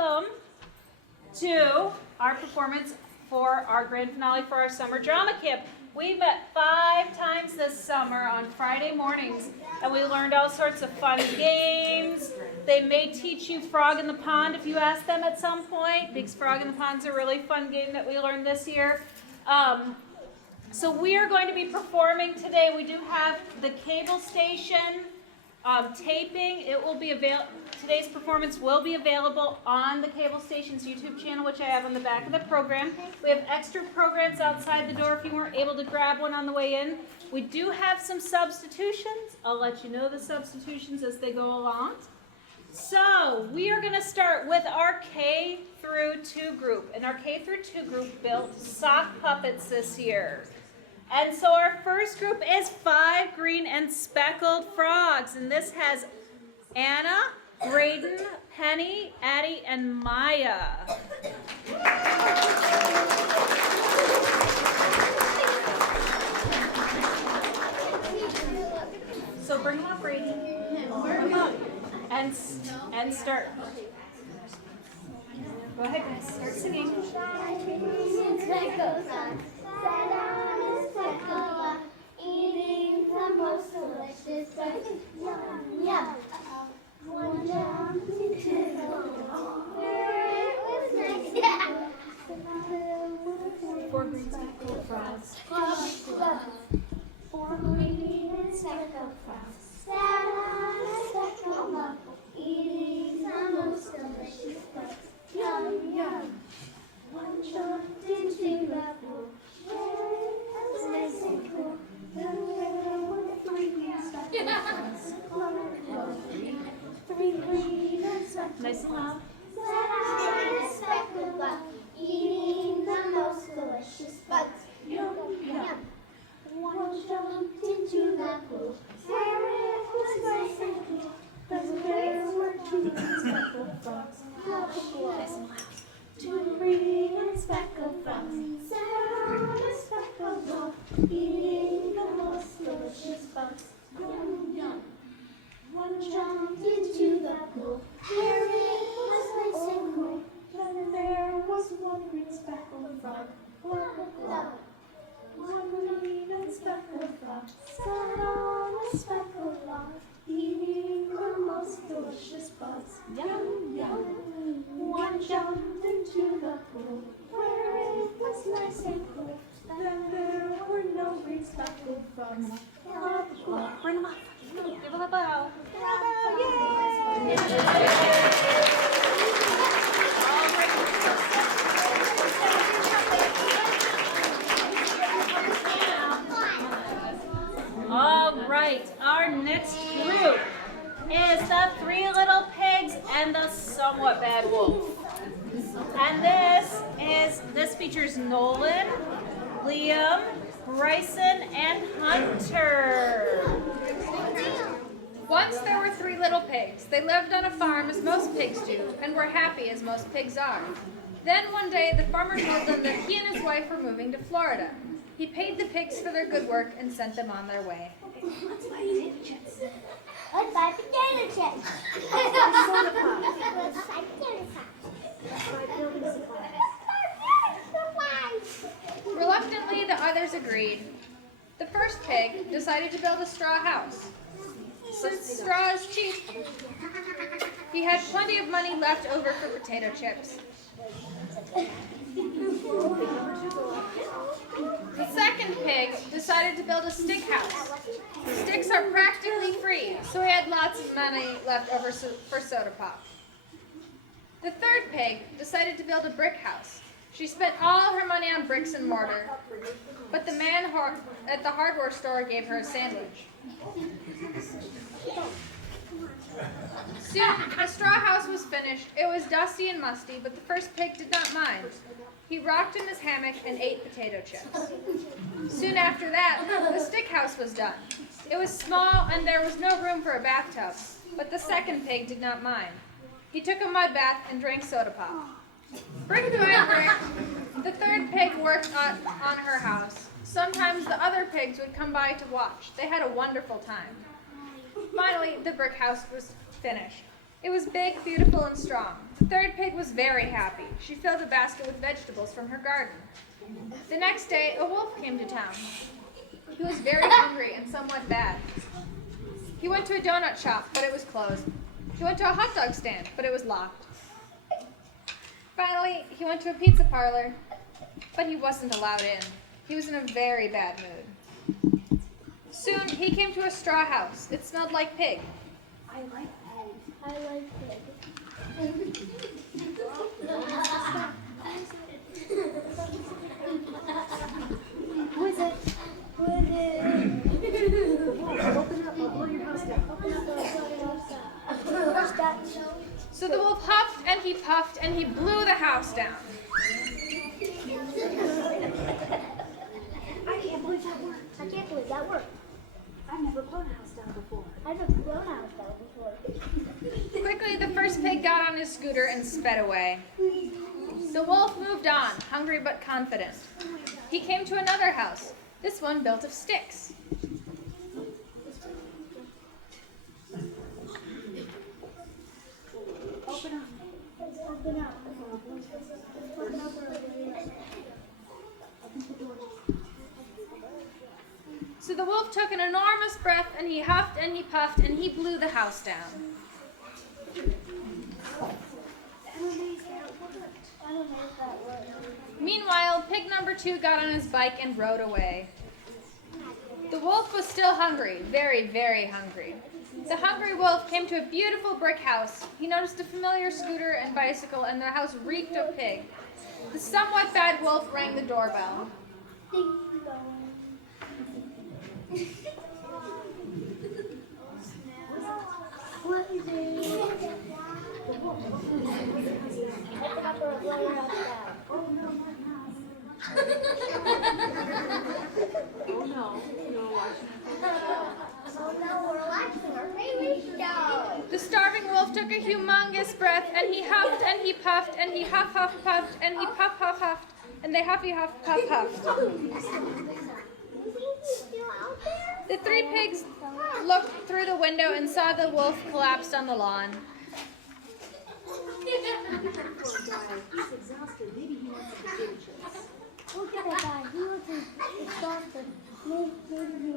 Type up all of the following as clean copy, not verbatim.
welcome to our performance for our grand finale for our summer drama camp. We met 5 times this summer on Friday mornings, and we learned all sorts of fun games. They may teach you Frog in the Pond if you ask them at some point, because Frog in the Pond's a really fun game that we learned this year. So we are going to be performing today. We do have the cable station taping. It will be today's performance will be available on the cable station's YouTube channel, which I have on the back of the program. We have extra programs outside the door if you weren't able to grab one on the way in. We do have some substitutions. I'll let you know the substitutions as they go along. So we are going to start with our K through 2 group. And our K through 2 group built sock puppets this year. And so our first group is 5 green and speckled frogs. And this has Anna, Braden, Penny, Addie, and Maya. So bring them up, Braden. Bring them up. And start. Go ahead, guys. Start singing. Eating the most delicious bread. Yum, yum. One jump into the pool where it was nice. Yeah. 4 green speckled frogs. 4 green and speckled frogs. Sat on a speckled log, eating the most delicious bread. Yum, yum. One jumped into the pool where it was nice and cool. Then there were 3 green speckled frogs. 3 green and speckled Nice and loud. Sat on a speckled log, eating the most delicious bugs. Yum, yum. One jumped into the pool where it was nice and cool. Then there were 2 green speckled frogs. Nice and loud. 2 green and speckled frogs sat on a speckled log, eating the most delicious bugs. Yum, yum. One jumped into the pool where it was nice and cool. Then there was 1 green speckled frog. 1 green and speckled frog sat on a speckled log, eating the most delicious bugs. Yum, yum. One jumped into the pool where it was nice and cool. Then there were no green speckled frogs. Bring them up. Give them a bow. Yay! All right, our next group is the 3 Little Pigs and the Somewhat Bad Wolf. And this features Nolan, Liam, Bryson, and Hunter. Once there were 3 little pigs. They lived on a farm as most pigs do, and were happy as most pigs are. Then one day the farmer told them that he and his wife were moving to Florida. He paid the pigs for their good work and sent them on their way. Let's buy potato chips. Let's buy potato chips. Let's buy soda pop. Let's buy potato pop. Let's buy building supplies. Reluctantly, the others agreed. The first pig decided to build a straw house. Since straw is cheap, he had plenty of money left over for potato chips. The second pig decided to build a stick house. Sticks are practically free, so he had lots of money left over for soda pop. The third pig decided to build a brick house. She spent all her money on bricks and mortar, but the man at the hardware store gave her a sandwich. Soon, the straw house was finished. It was dusty and musty, but the first pig did not mind. He rocked in his hammock and ate potato chips. Soon after that, the stick house was done. It was small and there was no room for a bathtub, but the second pig did not mind. He took a mud bath and drank soda pop. Brick by brick, the third pig worked on her house. Sometimes the other pigs would come by to watch. They had a wonderful time. Finally, the brick house was finished. It was big, beautiful, and strong. The third pig was very happy. She filled a basket with vegetables from her garden. The next day, a wolf came to town. He was very hungry and somewhat bad. He went to a donut shop, but it was closed. He went to a hot dog stand, but it was locked. Finally, he went to a pizza parlor, but he wasn't allowed in. He was in a very bad mood. Soon, he came to a straw house. It smelled like pig. I like pig. Who is it? Open up, I'll blow your house down. So the wolf huffed and he puffed and he blew the house down. I can't believe that worked. I've never blown a house down before. Quickly, the first pig got on his scooter and sped away. The wolf moved on, hungry but confident. He came to another house, this one built of sticks. Open up. So the wolf took an enormous breath and he huffed and he puffed and he blew the house down. Meanwhile, pig number 2 got on his bike and rode away. The wolf was still hungry, very, very hungry. The hungry wolf came to a beautiful brick house. He noticed a familiar scooter and bicycle, and the house reeked of pig. The somewhat bad wolf rang the doorbell. We're watching our favorite show. The starving wolf took a humongous breath, and he huffed and he puffed, and he huff huff puffed, and he puff huff huffed, and they huffy huff puff huffed. The 3 pigs looked through the window and saw the wolf collapsed on the lawn. Look at that guy. He looks exhausted. Maybe he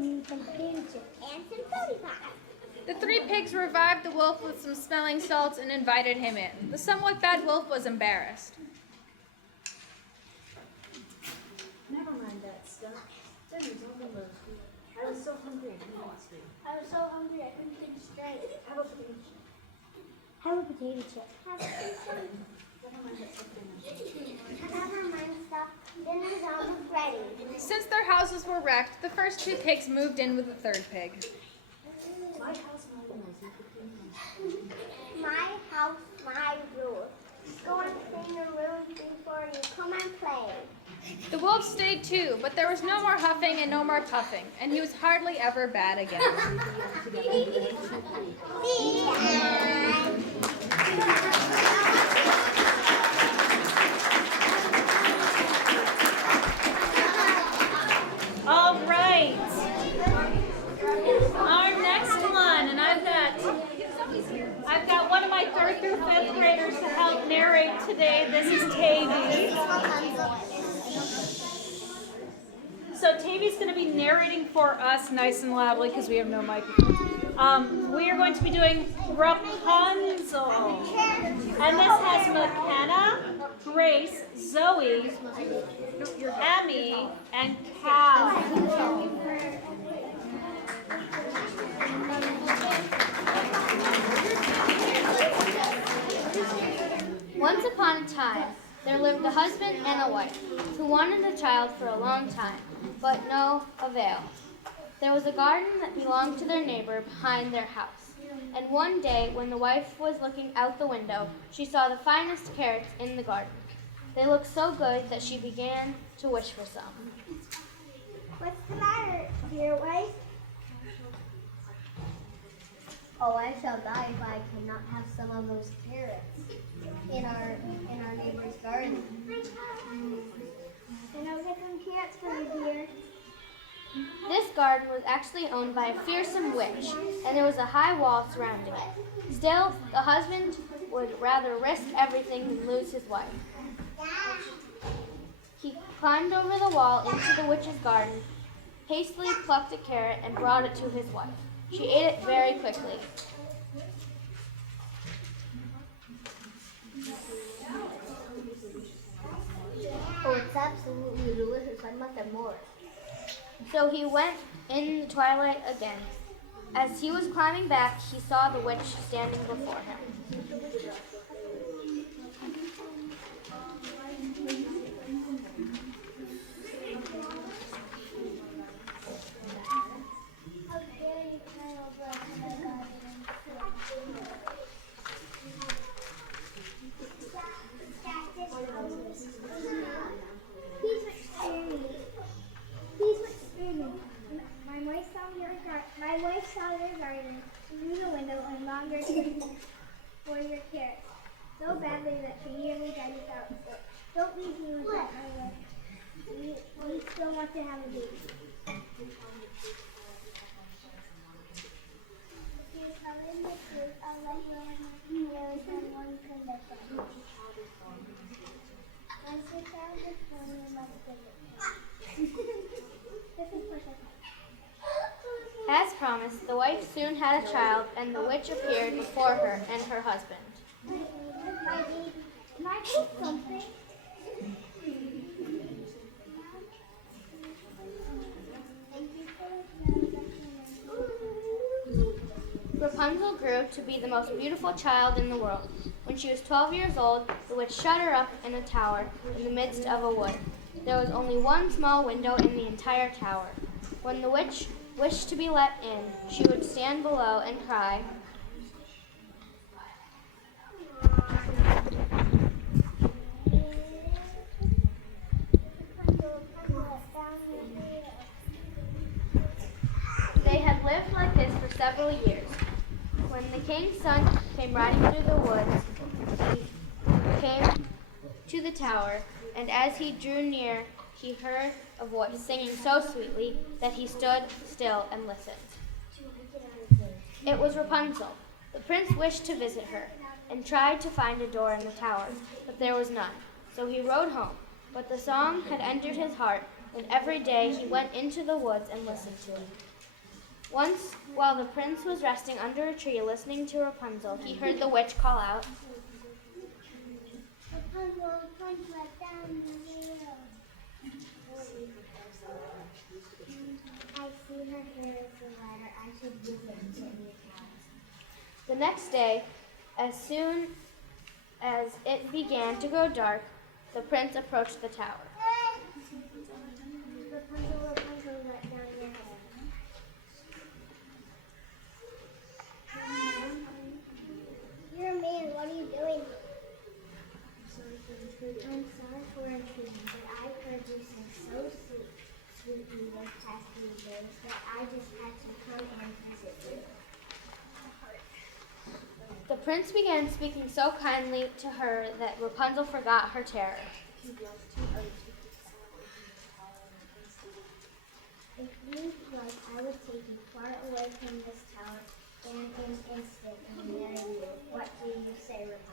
needs some potato chips. And some Piggie Pie. The 3 pigs revived the wolf with some smelling salts and invited him in. The somewhat bad wolf was embarrassed. Never mind that stuff. Dinner's overlooked. I was so hungry I couldn't eat straight. I was so hungry I couldn't think straight. Have a potato chip. Have a potato chip. Never mind stuff. Dinner's almost ready. Since their houses were wrecked, the first 2 pigs moved in with the 3rd pig. My house, my rules. You could clean them. My house, my rules. Go and clean your room before you come and play. The wolf stayed too, but there was no more huffing and no more puffing, and he was hardly ever bad again. All right. Our next one, and I've got one of my 3rd through 5th graders to help narrate today. This is Tavy. So Tavy's going to be narrating for us nice and loudly because we have no microphones. We are going to be doing Rapunzel. And this has McKenna, Grace, Zoe, Emmy, and Cal. Once upon a time, there lived a husband and a wife who wanted a child for a long time, but no avail. There was a garden that belonged to their neighbor behind their house, and one day when the wife was looking out the window, she saw the finest carrots in the garden. They looked so good that she began to wish for some. What's the matter, dear wife? Oh, I shall die if I cannot have some of those carrots in our neighbor's garden. And I'll get some carrots for you, dear. This garden was actually owned by a fearsome witch, and there was a high wall surrounding it. Still, the husband would rather risk everything than lose his wife. He climbed over the wall into the witch's garden, hastily plucked a carrot, and brought it to his wife. She ate it very quickly. Oh, it's absolutely delicious. I must have more. So he went in the twilight again. As he was climbing back, he saw the witch standing before him. How dare you climb over my garden? Please spare me. Please spare me. My wife saw your garden through the window and longed for your carrots so badly that she nearly died without it. Don't leave me without my wife. We still want to have a baby. If you tell him the truth, I'll let you in. There is on one condition. Once your child is born, you must give it. This is perfect. As promised, the wife soon had a child, and the witch appeared before her and her husband. My baby, can I take something? Thank you for Rapunzel grew to be the most beautiful child in the world. When she was 12 years old, the witch shut her up in a tower in the midst of a wood. There was only one small window in the entire tower. When the witch wished to be let in, she would stand below and cry, They had lived like this for several years. When the king's son came riding through the woods, he came to the tower, and as he drew near, he heard a voice singing so sweetly that he stood still and listened. It was Rapunzel. The prince wished to visit her and tried to find a door in the tower, but there was none. So he rode home. But the song had entered his heart, and every day he went into the woods and listened to it. Once, while the prince was resting under a tree listening to Rapunzel, he heard the witch call out, Rapunzel, Rapunzel, down the hill. I see her hair is the ladder. I should visit to the town. The next day, as soon as it began to grow dark, the prince approached the tower. Rapunzel, Rapunzel, let down your hair. You're a man. What are you doing? I'm sorry for intruding, but I heard you sing so sweetly this past few days that I just had to come and visit you. The prince began speaking so kindly to her that Rapunzel forgot her terror. If you like, I would take you far away from this tower and in an instant and marry you. What do you say, Rapunzel?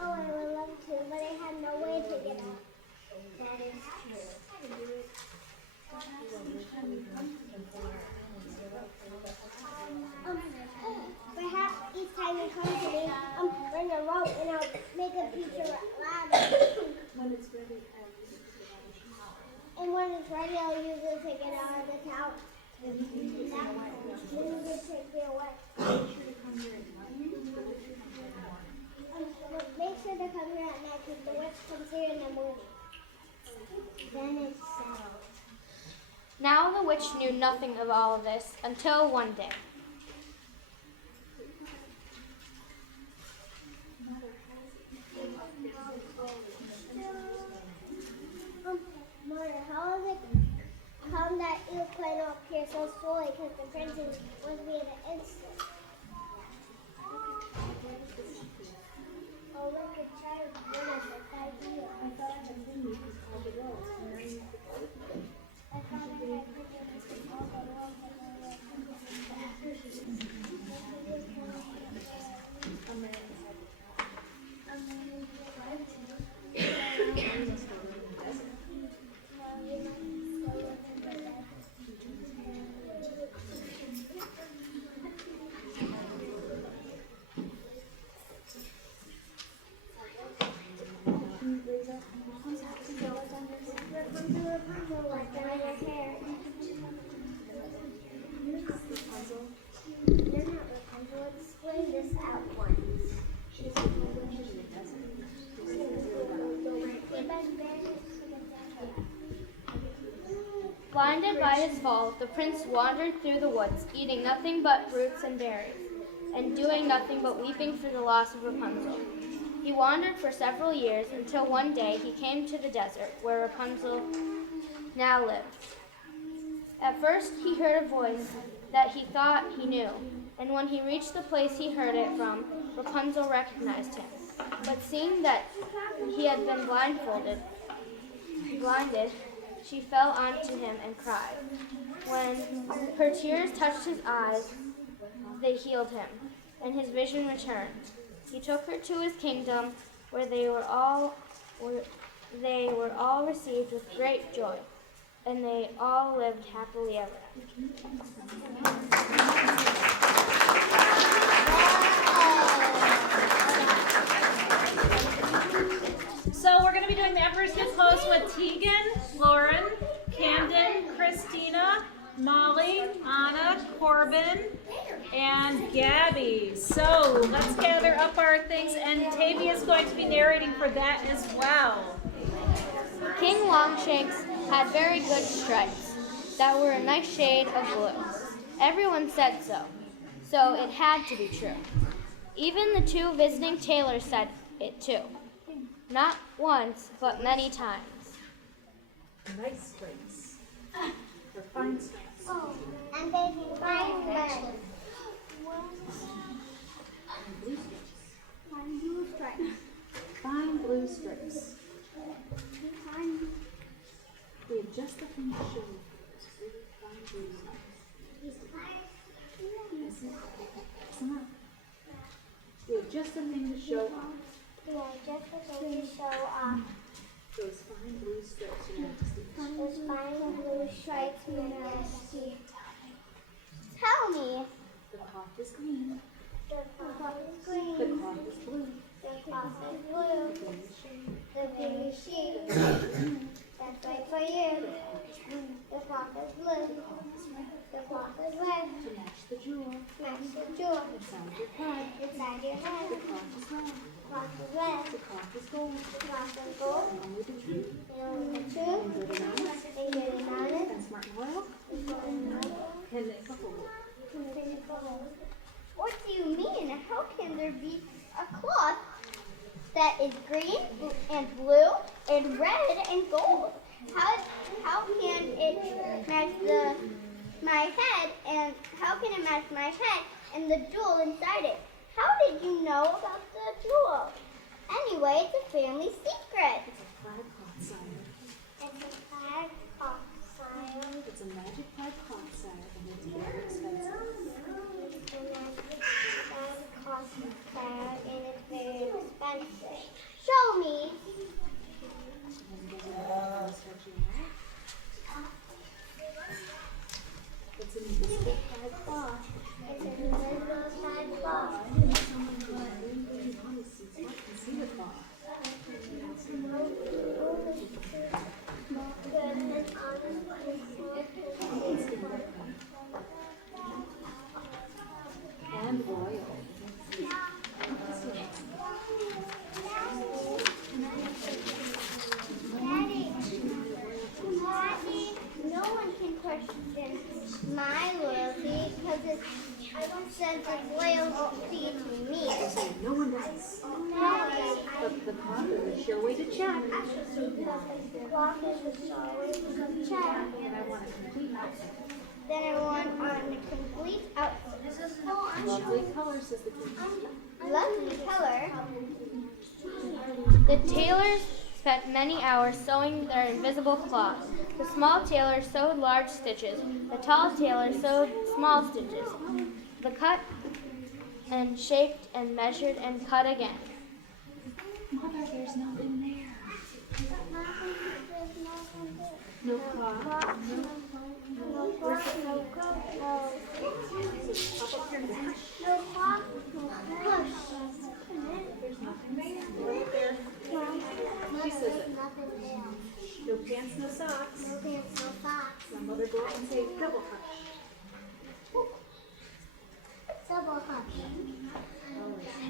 Oh, I would love to, but I have no way to get out. That is true. Perhaps each time you come to me, bring a rope and I'll make a future ladder. And when it's ready, I'll use it to get out of the tower. Then you can take me away. Make sure to come here at night because the witch comes here in the morning. Then it's settled. Now the witch knew nothing of all of this until one day. Mother, how is it come that you climb up here so slowly? Because the princess was me in an instant. Oh, look, a child born at 5 years. I thought I had seen you all the roads. by his fall, the prince wandered through the woods, eating nothing but roots and berries, and doing nothing but weeping for the loss of Rapunzel. He wandered for several years until one day he came to the desert where Rapunzel now lived. At first he heard a voice that he thought he knew, and when he reached the place he heard it from, Rapunzel recognized him. But seeing that he had been blinded, she fell onto him and cried. When her tears touched his eyes, they healed him, and his vision returned. He took her to his kingdom, where they were all received with great joy, and they all lived happily ever after. So we're going to be doing the Emperor's New Clothes with Tegan, Lauren, Camden, Christina, Molly, Anna, Corbin, and Gabby. So let's gather up our things, and Tavia is going to be narrating for that as well. King Longshanks had very good stripes that were a nice shade of blue. Everyone said so, so it had to be true. Even the two visiting tailors said it too. Not once, but many times. Nice stripes. For fine stripes. Oh, and baby fine legs. Fine blue stripes. Fine blue stripes. We have just the thing to show you. Fine blue stripes. We have just the thing to show off. Yeah, just a thing to show off. Those fine blue stripes, Your Majesty. Those fine blue stripes, Your Majesty. Tell me. The cloth is green. The cloth is green. The cloth is blue. The cloth is blue. The blue sheep. That's right for you. The cloth is blue. The cloth is red. To match the jewel. Match the jewel. Inside your head. Inside your head. The cloth is red. The cloth is red. The cloth is gold. The cloth is gold. And only the truth. And only the truth. And good and honest. And good and honest. And smart and loyal. And good and loyal. Can make a whole. What do you mean? How can there be a cloth that is green and blue and red and gold? How can it match my head, and how can it match my head and the jewel inside it? How did you know about the jewel? Anyway, it's a family secret. It's a plaid cloth, sire. It's a plaid cloth, sire. It's a magic plaid cloth, sire, and it's very expensive. It's a magic plaid cloth, sire, and it's very expensive. Show me. And does it have stretchy out? It's an invisible plaid cloth. It's an invisible plaid cloth. Someone who really honest and smart can see the cloth. And royal. Daddy, no one can question my loyalty because since it's loyalty to me. No one does. Daddy, But the cloth is a sure way to check. the clock is a solid check. And I want a complete outfit. Then I want on the complete outfit. Lovely color, says the king. Lovely color. The tailors spent many hours sewing their invisible cloth. The small tailor sewed large stitches. The tall tailor sewed small stitches. The cut and shaped and measured and cut again. Mother, there's nothing there. No cloth. No clock, no coat, no. Up up your neck. No clock, no push. There's nothing there. Right there. She says it. Nothing there. No pants, no socks. No pants, no socks. My mother go out and say, double hush. Double hush.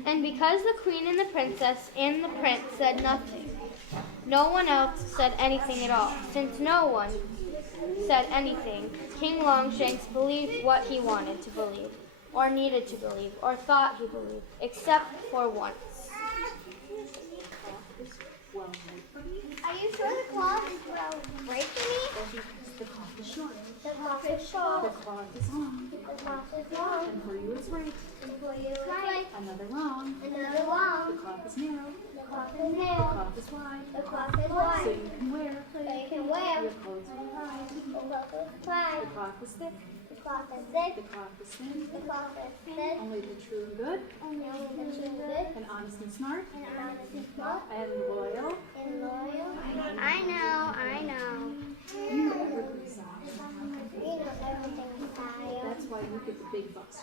And because the queen and the princess and the prince said nothing, no one else said anything at all, since no one said anything, King Longshanks believed what he wanted to believe, or needed to believe, or thought he believed, except for once. Are you sure the cloth is well right for me? The cloth is short. The cloth is short. The cloth is long. The cloth is long. And for you it's right. And for you it's right. Another long. Another long. The cloth is narrow. The cloth is The narrow. cloth is wide. The cloth is So wide. you can wear. So you can wear. Your clothes will hide. The cloth is wide. The cloth is thick. The cloth is thick. The cloth is thin. The cloth is thin. Only the true and good. Only the true good. And honest and smart. And honest and smart. And loyal. And loyal. I know. You know every song. You know everything style. That's why you get the big bucks.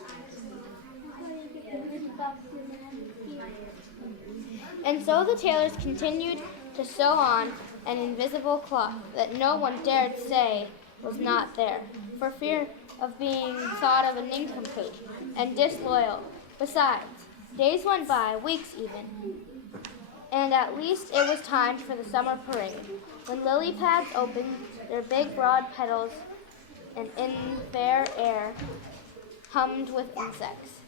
And so the tailors continued to sew on an invisible cloth that no one dared say was not there, for fear of being thought of a nincompoop and disloyal. Besides, days went by, weeks even, and at least it was time for the summer parade, when lily pads opened their big broad petals and in fair air hummed with insects.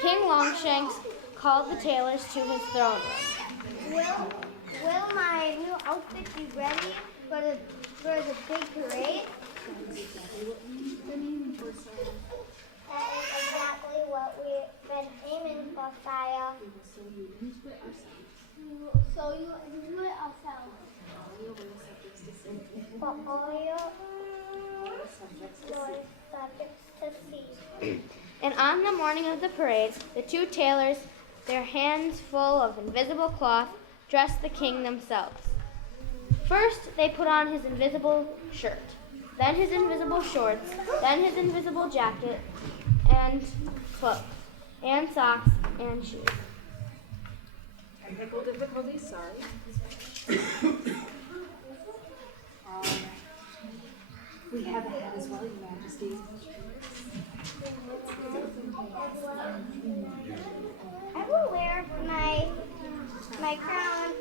King Longshanks called the tailors to his throne room. Will my new outfit be ready for the big parade? That is exactly what we've been aiming for, sire. So you do it ourselves. For all your subjects to see. And on the morning of the parade, the two tailors, their hands full of invisible cloth, dressed the king themselves. First, they put on his invisible shirt, then his invisible shorts, then his invisible jacket and cloak, and socks and shoes. Technical difficulties, sorry. We have a hat as well, Your Majesty. I will wear my crown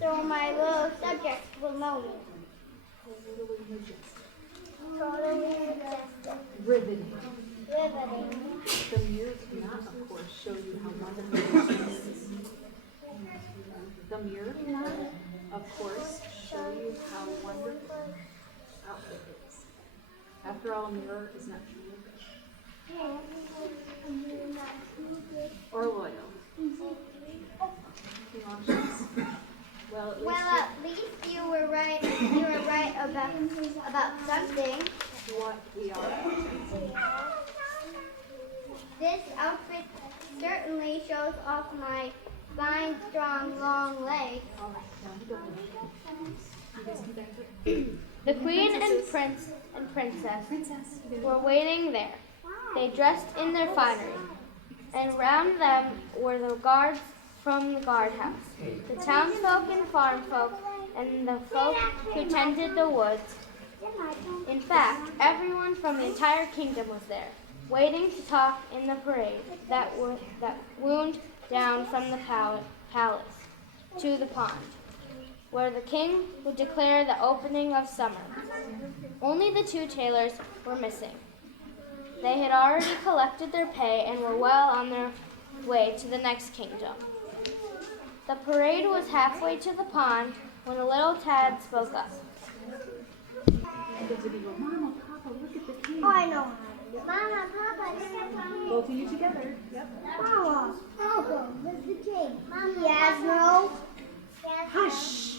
so my little subjects will know me. Totally majestic. Riveting. Riveting. The mirror cannot, of course, show you how wonderful it is. The mirror cannot, of course, show you how wonderful outfit is. After all, a mirror is not truly good. Or loyal. Well, Well, at least you were right. You were right about something. what we are. This outfit certainly shows off my fine, strong, long legs. All right, now you go ahead. You guys come back to it. The queen and prince and princess Princess, you were waiting there. They dressed in their finery, and round them were the guards from the guardhouse, the townsfolk and farm folk, and the folk who tended the woods. In fact, everyone from the entire kingdom was there, waiting to talk in the parade that wound down from the palace to the pond, where the king would declare the opening of summer. Only the two tailors were missing. They had already collected their pay and were well on their way to the next kingdom. The parade was halfway to the pond when a little Tad spoke up. Mama, Papa, look at the king. Oh, I know. Mama, Papa, look at mommy. Both of you together. Yep. Mama, Papa, look the king. Yes, no. Yes, Hush.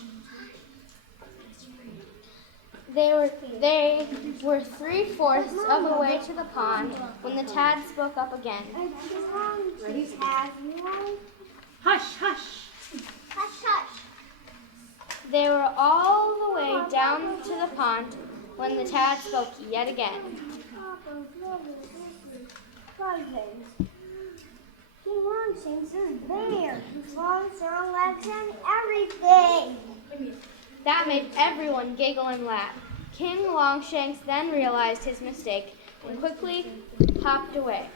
They were 3/4 of the way to the pond when the Tad spoke up again. Ready? Yes, no. Hush, hush. Hush, hush. They were all the way down to the pond when the Tad spoke yet again. Papa, cousins. King Longshanks is there. His long, strong legs and everything. That made everyone giggle and laugh. King Longshanks then realized his mistake and quickly hopped away.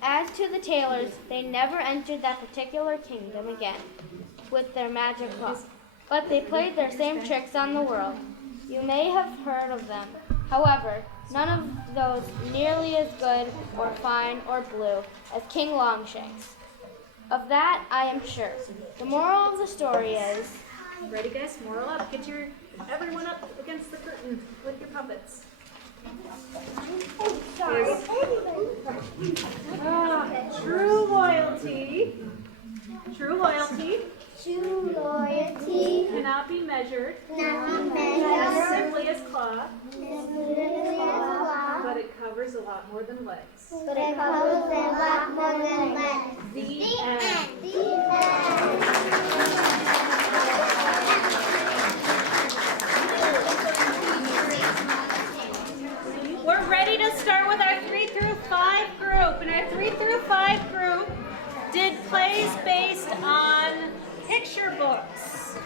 As to the tailors, they never entered that particular kingdom again with their magic cloth, but they played their same tricks on the world. You may have heard of them. However, none of those nearly as good or fine or blue as King Longshanks. Of that I am sure. The moral of the story is, Ready, guys? Moral up. Get everyone up against the curtain with your puppets. True loyalty. True loyalty True loyalty cannot be measured cannot be as measured simply as cloth, simply as law, but it covers a lot more than legs. but it covers a lot more than legs. The end. The end. We're ready to start with our 3 through 5 group. And our 3 through 5 group did plays based on picture books.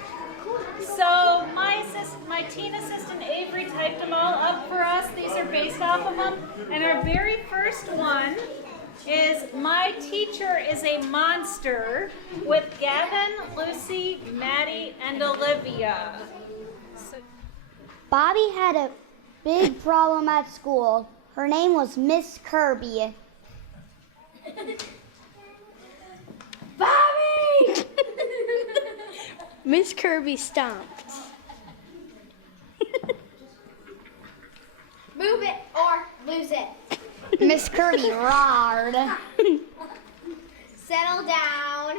So my teen assistant Avery typed them all up for us. These are based off of them. And our very first one is My Teacher is a Monster with Gavin, Lucy, Maddie, and Olivia. Bobby had a big problem at school. Her name was Miss Kirby. Bobby! Miss Kirby stomped. Move it or lose it. Miss Kirby roared. Settle down.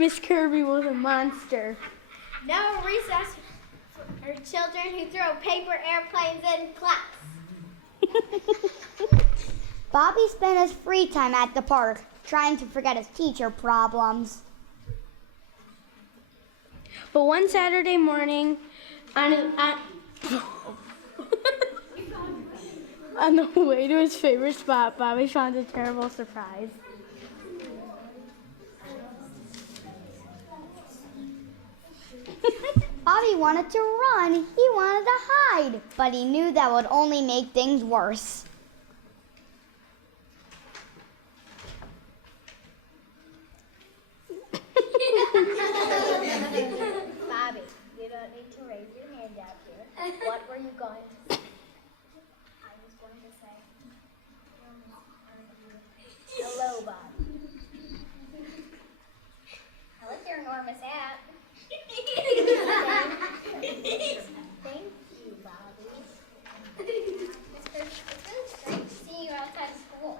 Miss Kirby was a monster. No recess for children who throw paper airplanes in class. Bobby spent his free time at the park trying to forget his teacher problems. But one Saturday morning, on the way to his favorite spot, Bobby found a terrible surprise. Bobby wanted to run. He wanted to hide, but he knew that would only make things worse. Bobby, you don't need to raise your hand out here. What were you going to say? I was going to say, hello, Bobby. I like your enormous hat. Thank you, Bobby. It's really great to see you outside school.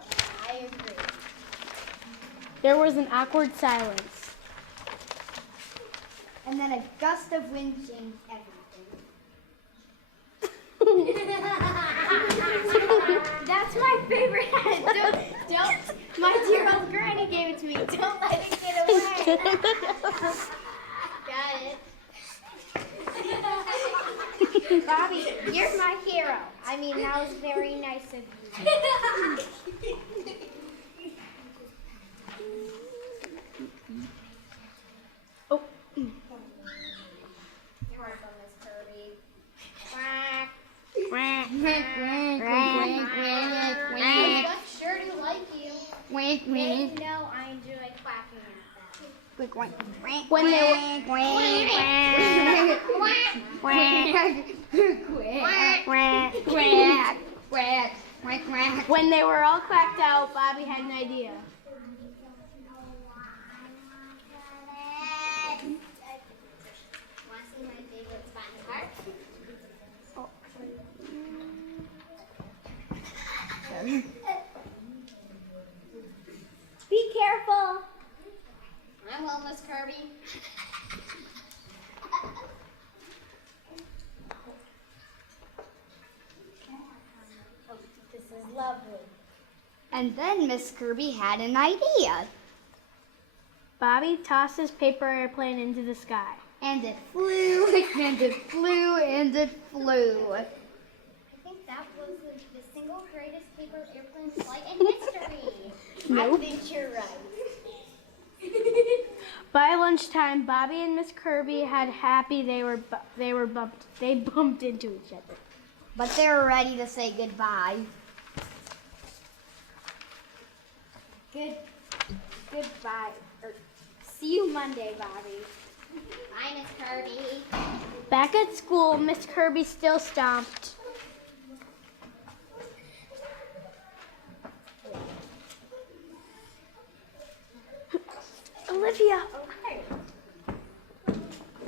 I agree. There was an awkward silence. And then a gust of wind changed That's my favorite hat. Don't. My dear old granny gave it to me. Don't let it get away. Got it. Bobby, you're my hero. I mean, that was very nice of you. Oh. You're welcome, Miss Kirby. Quack. I was sure to like you. They know I enjoy quacking at them. When they when they were all quacked out, Bobby had an idea. Want to see my favorite spot in the park? Be careful. I will, Miss Kirby. Oh, this is lovely. And then Miss Kirby had an idea. Bobby tossed his paper airplane into the sky. And it flew, and it flew, and it flew. I think that was the single greatest paper airplane flight in history. No. I think you're right. By lunchtime, Bobby and Miss Kirby had happy they bumped into each other. But they were ready to say goodbye. Goodbye. See you Monday, Bobby. Bye, Miss Kirby. Back at school, Miss Kirby still stomped. Olivia.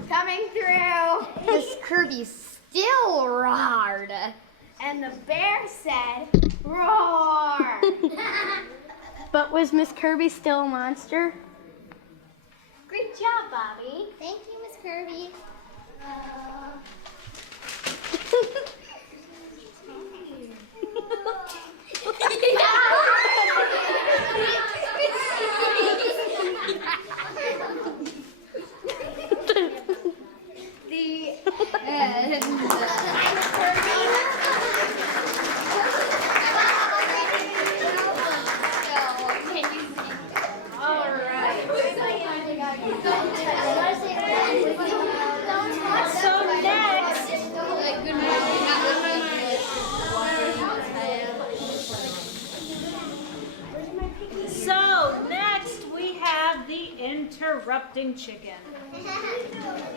Coming through. Miss Kirby still roared. And the bear said, roar. But was Miss Kirby still a monster? Great job, Bobby. Thank you, Miss Kirby. So next we have the interrupting chicken.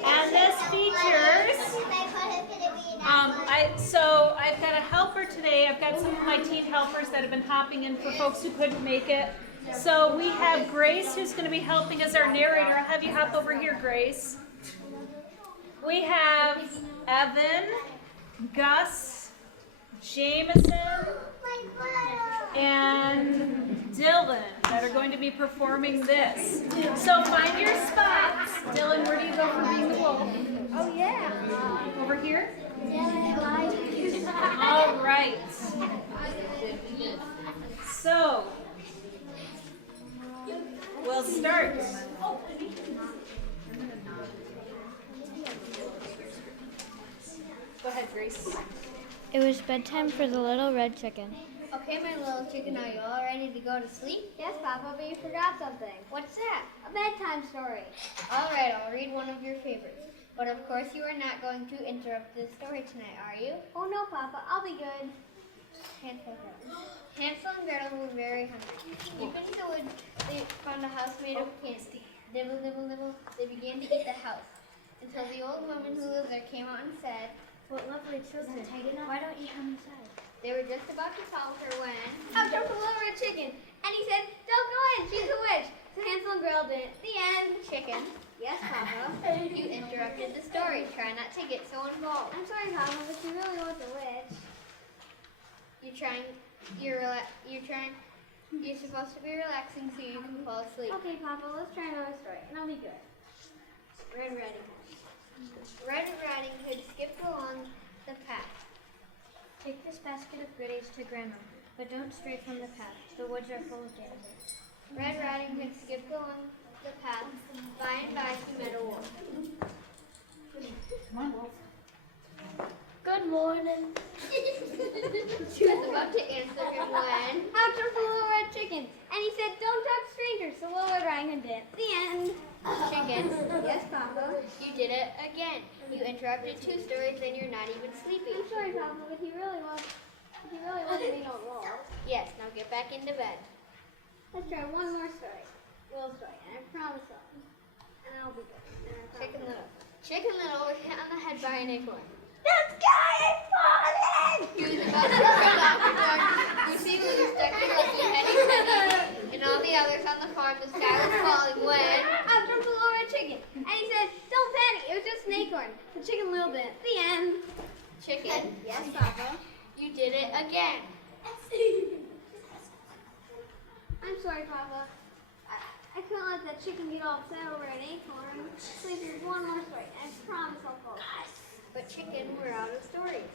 And this features, I've got a helper today. I've got some of my teen helpers that have been hopping in for folks who couldn't make it. So we have Grace, who's going to be helping as our narrator. I'll have you hop over here, Grace. We have Evan, Gus, Jameson, and Dylan that are going to be performing this. So find your spots. Dylan, where do you go for being the wolf? Oh, yeah. Over here? All right. So, we'll start. Go ahead, Grace. It was bedtime for the little red chicken. Okay, my little chicken, are you all ready to go to sleep? Yes, Papa, but you forgot something. What's that? A bedtime story. All right, I'll read one of your favorites. But of course you are not going to interrupt this story tonight, are you? Oh no, Papa, I'll be good. Hansel and Gretel were very hungry. Deep into the woods, they found a house made of candy. Nibble, nibble, nibble, they began to eat the house. Until the old woman who lived there came out and said, "What lovely children, why don't you come inside?" They were just about to tell her when out jumped a little red chicken. And he said, "Don't go in, she's a witch." So Hansel and Gretel did it. The end. Chicken. Yes, Papa. You interrupted the story. Try not to get so involved. I'm sorry, Papa, but she really was a witch. You're supposed to be relaxing so you can fall asleep. Okay, Papa, let's try another story, and I'll be good. Red Riding Hood. Red Riding Hood skipped along the path. Take this basket of goodies to Grandma, but don't stray from the path. The woods are full of danger. Red Riding Hood skipped along the path. By and by, he met a wolf. Come on, Wolf. Good morning. She was about to answer him when out jumped the little red chicken, and he said, "Don't talk to strangers." So Little Red Riding Hood did. The end. Chicken. Yes, Papa. You did it again. You interrupted two stories, and you're not even sleepy. I'm sorry, Papa, but he really wasn't being all wolf. Yes. Now get back into bed. Let's try one more story. Little story, and I promise I'll be good. Chicken Little was hit on the head by an acorn. The sky is falling! He was about to run off the door. Lucy was stuck in like Henny and all the others on the farm. The sky was falling when out jumped a little red chicken. And he said, "Don't panic, it was just an acorn." The Chicken Little did. The end. Chicken. Yes, Papa. You did it again. I'm sorry, Papa. I couldn't let that chicken get all upset over an acorn. Please, there's one more story. I promise I'll follow. But chicken, we're out of stories.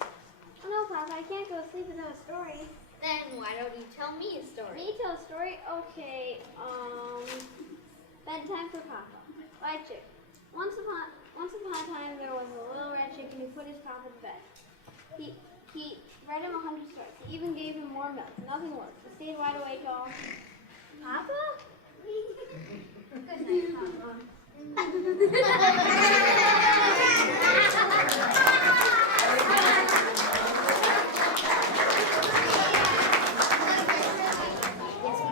Oh no, Papa, I can't go to sleep without a story. Then why don't you tell me a story? Me tell a story? Okay, bedtime for Papa. White chicken. Once upon a time, there was a little red chicken who put his Papa to bed. He read him 100 stories. He even gave him more milk. Nothing worked. He stayed wide awake all. Papa? Good night, Papa.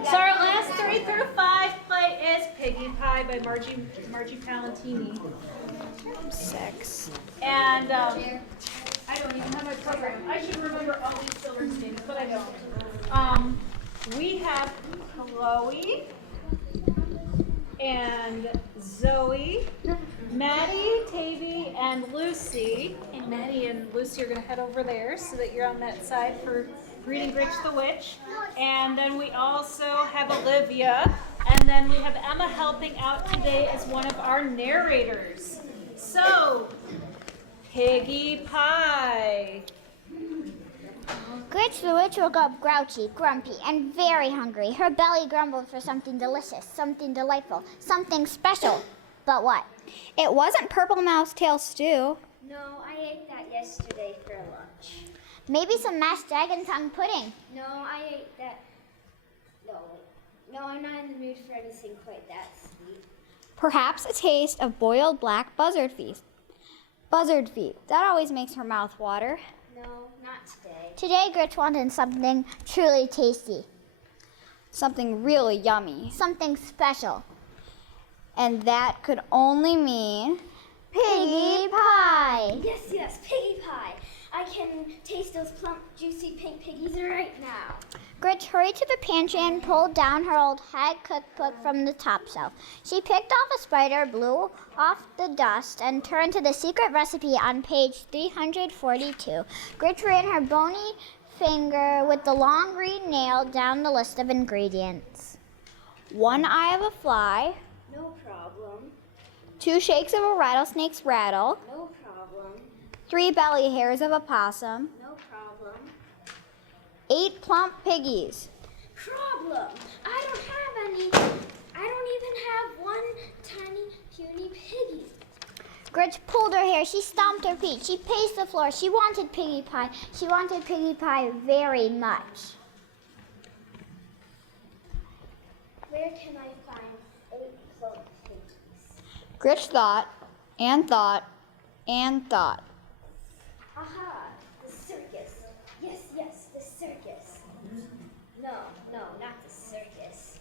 So our last 3 through 5 play is Piggie Pie by Margie Palantini. 6. And I don't even have my program. I should remember all these children's names, but I don't. We have Chloe and Zoe, Maddie, Tavy, and Lucy. And Maddie and Lucy are going to head over there so that you're on that side for reading Gritch the Witch. And then we also have Olivia. And then we have Emma helping out today as one of our narrators. So, Piggie Pie. Gritch the Witch woke up grouchy, grumpy, and very hungry. Her belly grumbled for something delicious, something delightful, something special. But what? It wasn't purple mouse tail stew. No, I ate that yesterday for lunch. Maybe some mashed dragon tongue pudding. No, I ate that. No, I'm not in the mood for anything quite that sweet. Perhaps a taste of boiled black buzzard feet. Buzzard feet. That always makes her mouth water. No, not today. Today, Gritch wanted something truly tasty. Something really yummy. Something special. And that could only mean Piggie Pie. Yes, Piggie Pie. I can taste those plump, juicy pink piggies right now. Gritch hurried to the pantry and pulled down her old hag cookbook from the top shelf. She picked off a spider, blew off the dust, and turned to the secret recipe on page 342. Gritch ran her bony finger with the long green nail down the list of ingredients. 1 eye of a fly, No problem. 2 shakes of a rattlesnake's rattle, No problem. 3 belly hairs of a possum, No problem. 8 plump piggies. Problem. I don't have any. I don't even have one tiny, puny piggy. Gritch pulled her hair. She stomped her feet. She paced the floor. She wanted Piggie Pie. She wanted Piggie Pie very much. Where can I find 8 plump piggies? Gritch thought and thought and thought. Aha! The circus. Yes, the circus. No, not the circus.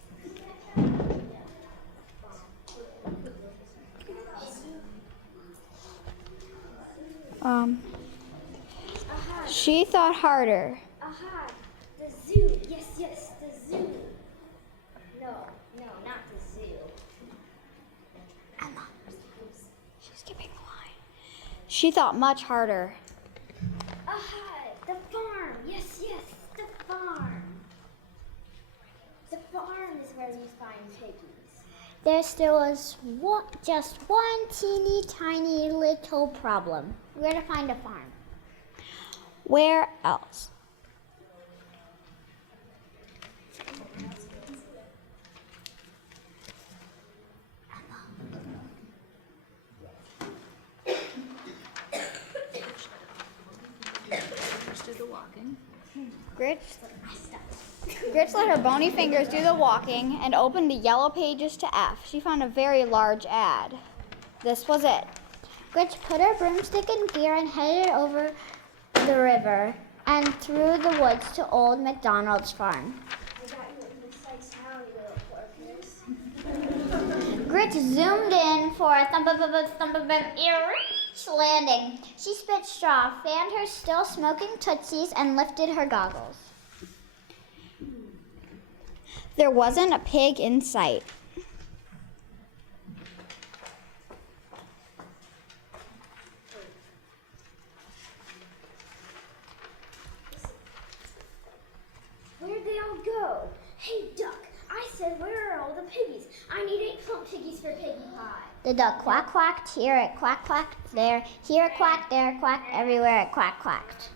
She thought harder. Aha! The zoo. Yes, the zoo. No, not the zoo. Emma, she's skipping the line. She thought much harder. Aha! The farm. Yes, the farm. The farm is where we find piggies. There still was just one teeny tiny little problem. Where to find a farm? Where else? Gritch let her bony fingers do the walking and opened the yellow pages to F. She found a very large ad. This was it. Gritch put her broomstick in gear and headed over the river and through the woods to old MacDonald's farm. I got you in this side town, you little porkers. Gritch zoomed in for a thump landing. She spit straw, fanned her still smoking tootsies, and lifted her goggles. There wasn't a pig in sight. Where'd they all go? Hey, duck, I said, where are all the piggies? I need 8 plump piggies for Piggie Pie. The duck quack quacked, here it quack quacked, there, here it quacked, there it quacked, everywhere it quack quacked.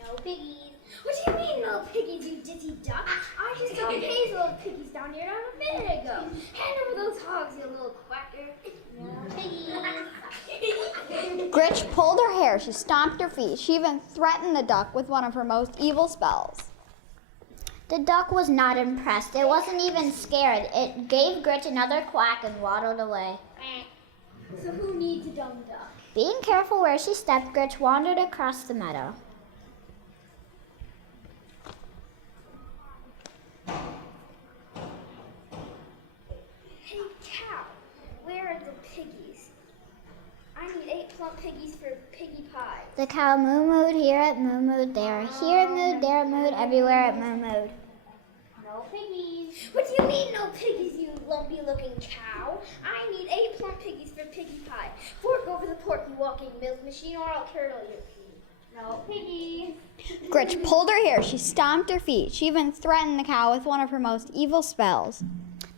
No piggies. What do you mean, no piggies, you dizzy duck? I just saw Paige's little piggies down here not a minute ago. Hand over those hogs, you little quacker. No piggies. Gritch pulled her hair, she stomped her feet, she even threatened the duck with one of her most evil spells. The duck was not impressed. It wasn't even scared. It gave Gritch another quack and waddled away. So who needs a dumb duck? Being careful where she stepped, Gritch wandered across the meadow. Hey, cow, where The cow moo-mooed here at moo-mooed there. Here at mooed, there at mooed, everywhere at moo-mooed. No piggies. What do you mean, no piggies, you lumpy-looking cow? I need 8 plump piggies for Piggie Pie. Fork over the porky walking milk machine, or I'll curdle your pee. No piggies. Gritch pulled her hair. She stomped her feet. She even threatened the cow with one of her most evil spells.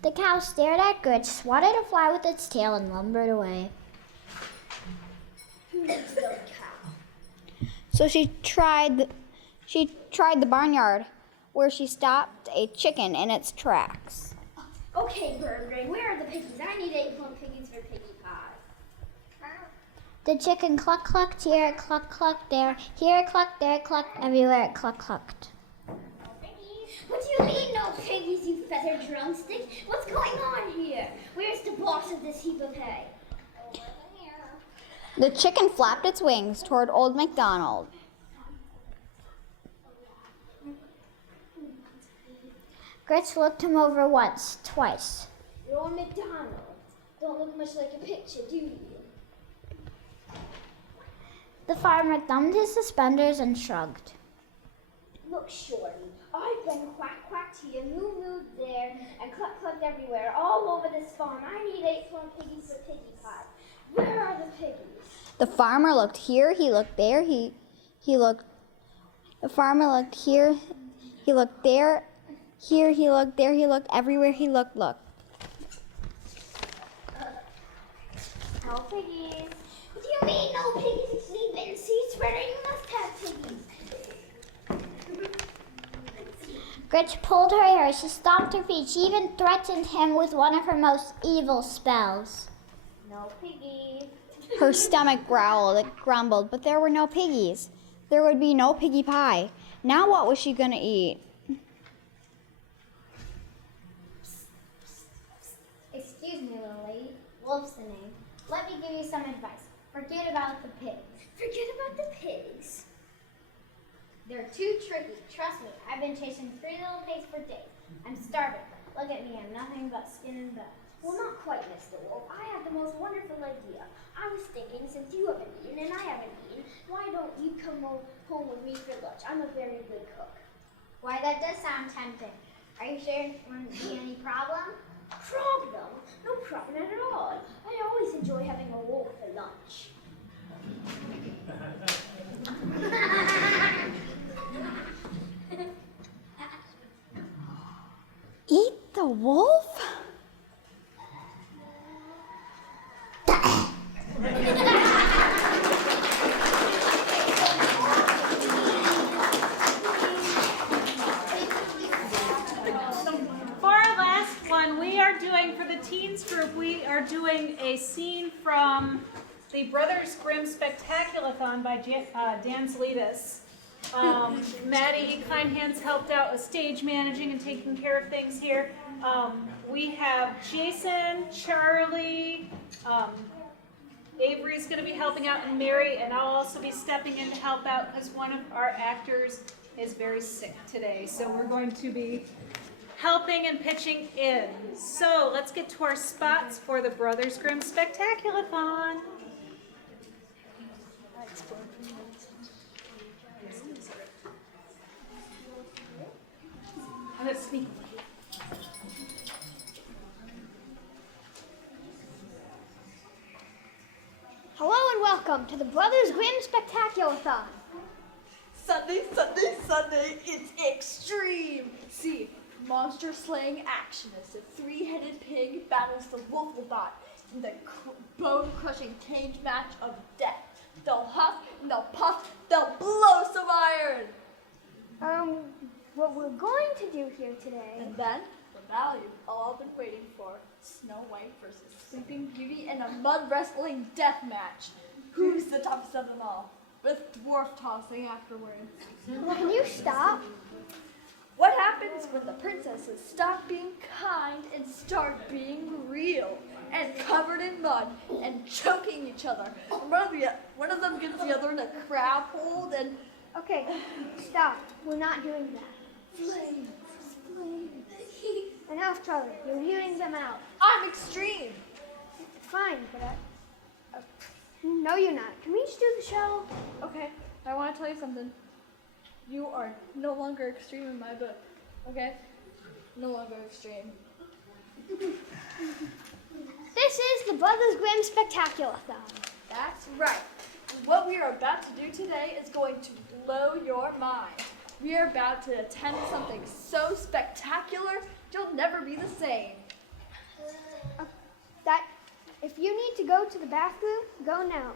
The cow stared at Gritch, swatted a fly with its tail, and lumbered away. Who needs the cow? So she tried the barnyard, where she stopped a chicken in its tracks. Okay, Bird Brain, where are the piggies? I need 8 plump piggies for Piggie Pie. The chicken clucked here, it clucked there. Here it clucked, there it clucked, everywhere it clucked. What do you mean, no piggies, you feathered drumstick? What's going on here? Where's the boss of this heap of hay? The chicken flapped its wings toward Old MacDonald. Gritch looked him over once, twice. You're on McDonald. Don't look much like a picture, do you? The farmer thumbed his suspenders and shrugged. Look, Shorty, I've been quacked here, moo-mooed there, and clucked everywhere, all over this farm. I need 8 plump piggies for Piggie Pie. Where are the piggies? The farmer looked here, he looked there, he looked. The farmer looked here, he looked there, here he looked, there he looked, everywhere he looked. No piggies. What do you mean, no piggies? You sleep in seats where you must have piggies. Gritch pulled her hair, she stomped her feet, she even threatened him with one of her most evil spells. No piggies. Her stomach growled, it grumbled, but there were no piggies. There would be no piggie pie. Now what was she going to eat? Excuse me, little lady. Wolf's the name. Let me give you some advice. Forget about the pigs. Forget about the pigs. They're too tricky. Trust me, I've been chasing 3 little pigs for days. I'm starving. Look at me, I'm nothing but skin and bones. Well, not quite, Mr. Wolf. I have the most wonderful idea. I was thinking, since you haven't eaten and I haven't eaten, why don't you come home with me for lunch? I'm a very good cook. Why, that does sound tempting. Are you sure there wouldn't be any problem? Problem? No problem at all. I always enjoy having a wolf for lunch. Eat the wolf? For the teens group, we are doing a scene from the Brothers Grimm Spectaculathon by Dan Zlitas. Maddie Kindhands helped out with stage managing and taking care of things here. We have Jason, Charlie, Avery's going to be helping out, and Mary, and I'll also be stepping in to help out because one of our actors is very sick today. So we're going to be helping and pitching in. So let's get to our spots for the Brothers Grimm Spectaculathon. I'm gonna sneak. Hello and welcome to the Brothers Grimm Spectaculathon. Sunday, Sunday, Sunday, it's extreme! See, monster slaying action as the 3-headed pig battles the wolfobot in the bone-crushing cage match of death. They'll huff and they'll puff, they'll blow some iron! What we're going to do here today. And then, the valley we've all been waiting for, Snow White versus Sleeping Beauty in a mud wrestling death match. Who's the toughest of them all? With dwarf tossing afterwards. Can you stop? What happens when the princesses stop being kind and start being real and covered in mud and choking each other? And one of them gets the other in a crab hold and Okay, stop. We're not doing that. flames. Enough, Charlie. You're hearing them out. I'm extreme. Fine, but No, you're not. Can we just do the show? Okay, I want to tell you something. You are no longer extreme in my book, okay? No longer extreme. This is the Brothers Grimm Spectaculathon. That's right. What we are about to do today is going to blow your mind. We are about to attempt something so spectacular, you'll never be the same. That if you need to go to the bathroom, go now,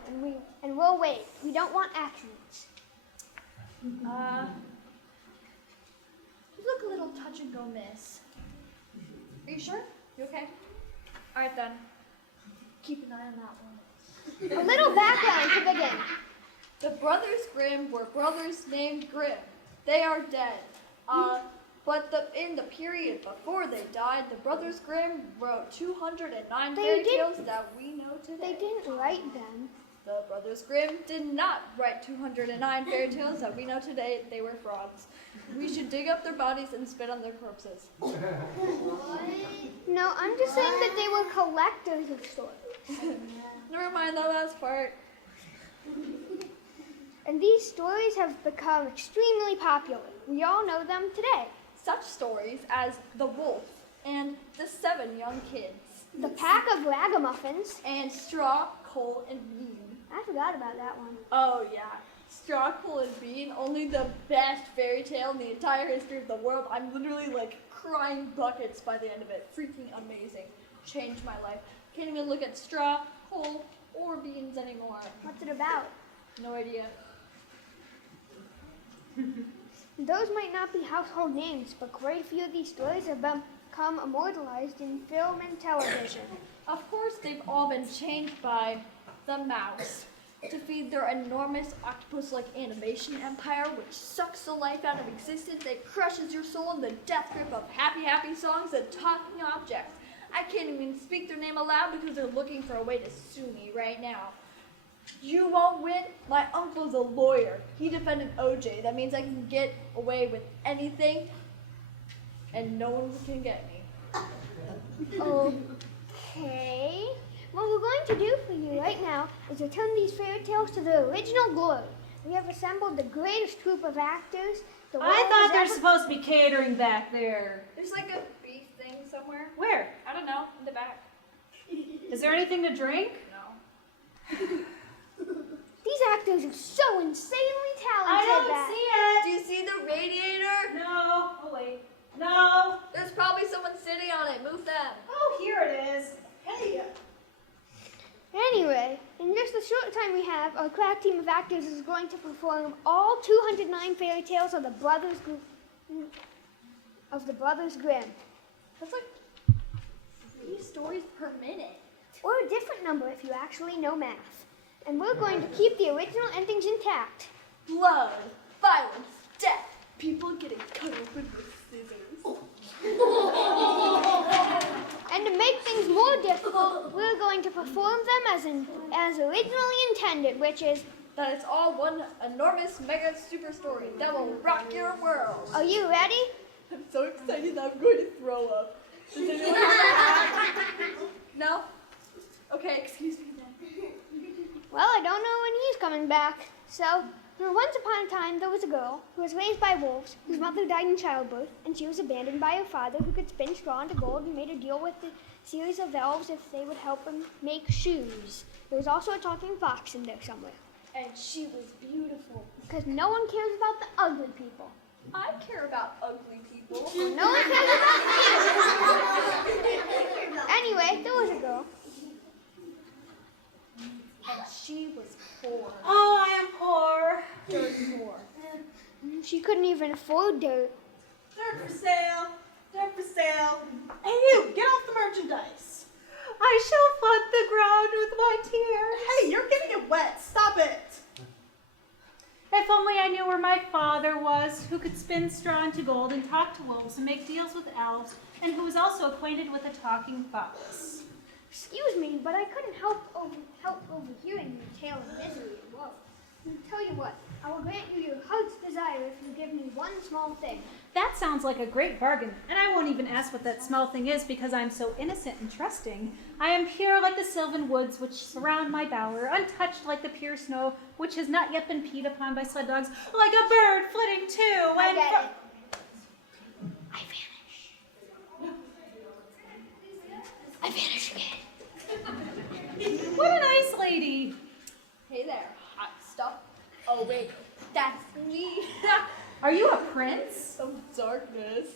and we'll wait. We don't want accidents. You look a little touch and go, miss. Are you sure? You okay? All right then. Keep an eye on that one. A little background to begin. The Brothers Grimm were brothers named Grimm. They are dead. But in the period before they died, the Brothers Grimm wrote 209 fairy tales that we know today. They didn't write them. The Brothers Grimm did not write 209 fairy tales that we know today. They were frauds. We should dig up their bodies and spit on their corpses. No, I'm just saying that they were collectors of stories. Never mind that last part. And these stories have become extremely popular. We all know them today. Such stories as The Wolf and The 7 Young Kids The Pack of Ragamuffins. and Straw, Coal, and Bean. I forgot about that one. Oh yeah, Straw, Coal, and Bean, only the best fairy tale in the entire history of the world. I'm literally like crying buckets by the end of it. Freaking amazing. Changed my life. Can't even look at straw, coal, or beans anymore. What's it about? No idea. Those might not be household names, but quite a few of these stories have become immortalized in film and television. Of course, they've all been changed by the mouse to feed their enormous octopus-like animation empire, which sucks the life out of existence. It crushes your soul in the death grip of happy, happy songs and talking objects. I can't even speak their name aloud because they're looking for a way to sue me right now. You won't win? My uncle's a lawyer. He defended OJ. That means I can get away with anything and no one can get me. Okay. What we're going to do for you right now is return these fairy tales to their original glory. We have assembled the greatest troupe of actors the world I thought has they're ever... supposed to be catering back there. There's like a beef thing somewhere. Where? I don't know. In the back. Is there anything to drink? No. These actors are so insanely talented I don't that... see Do you see the radiator? it. No. Oh wait. No. There's probably someone sitting on it. Move them. Oh, here it is. Hey. Anyway, in just the short time we have, our crack team of actors is going to perform all 209 fairy tales of the Brothers Grimm. That's like 3 stories per minute. Or a different number if you actually know math. And we're going to keep the original endings intact. Blood, violence, death, people getting cut open with scissors. And to make things more difficult, we're going to perform them as originally intended, which is, That it's all one enormous mega super story that will rock your world. are you ready? I'm so excited that I'm going to throw up. Does anyone have No? Okay, excuse me then. Well, I don't know when he's coming back. So, once upon a time, there was a girl who was raised by wolves, whose mother died in childbirth, and she was abandoned by her father, who could spin straw into gold and made a deal with a series of elves if they would help him make shoes. There was also a talking fox in there somewhere. And she was beautiful. Because no one cares about the ugly people. I care about ugly people. No one cares about you. Anyway, there was a girl. And she was poor. Oh, I am poor. Dirt poor. She couldn't even afford dirt. Dirt for sale. Dirt for sale. Hey, you, get off the merchandise. I shall flood the ground with my tears. Hey, you're getting it wet. Stop it. If only I knew where my father was, who could spin straw into gold and talk to wolves and make deals with elves, and who was also acquainted with a talking fox. Excuse me, but I couldn't help overhearing your tale of misery and woe. I'll tell you what, I will grant you your heart's desire if you give me one small thing. That That sounds like a great bargain, and I won't even ask what that small thing is because I'm so innocent and trusting. I am pure like the sylvan woods which surround my bower, untouched like the pure snow which has not yet been peed upon by sled dogs, like a bird flitting to and fro. I vanish again. What a nice lady. Hey there, hot stuff. Oh wait, that's me. Are you a prince? Of darkness.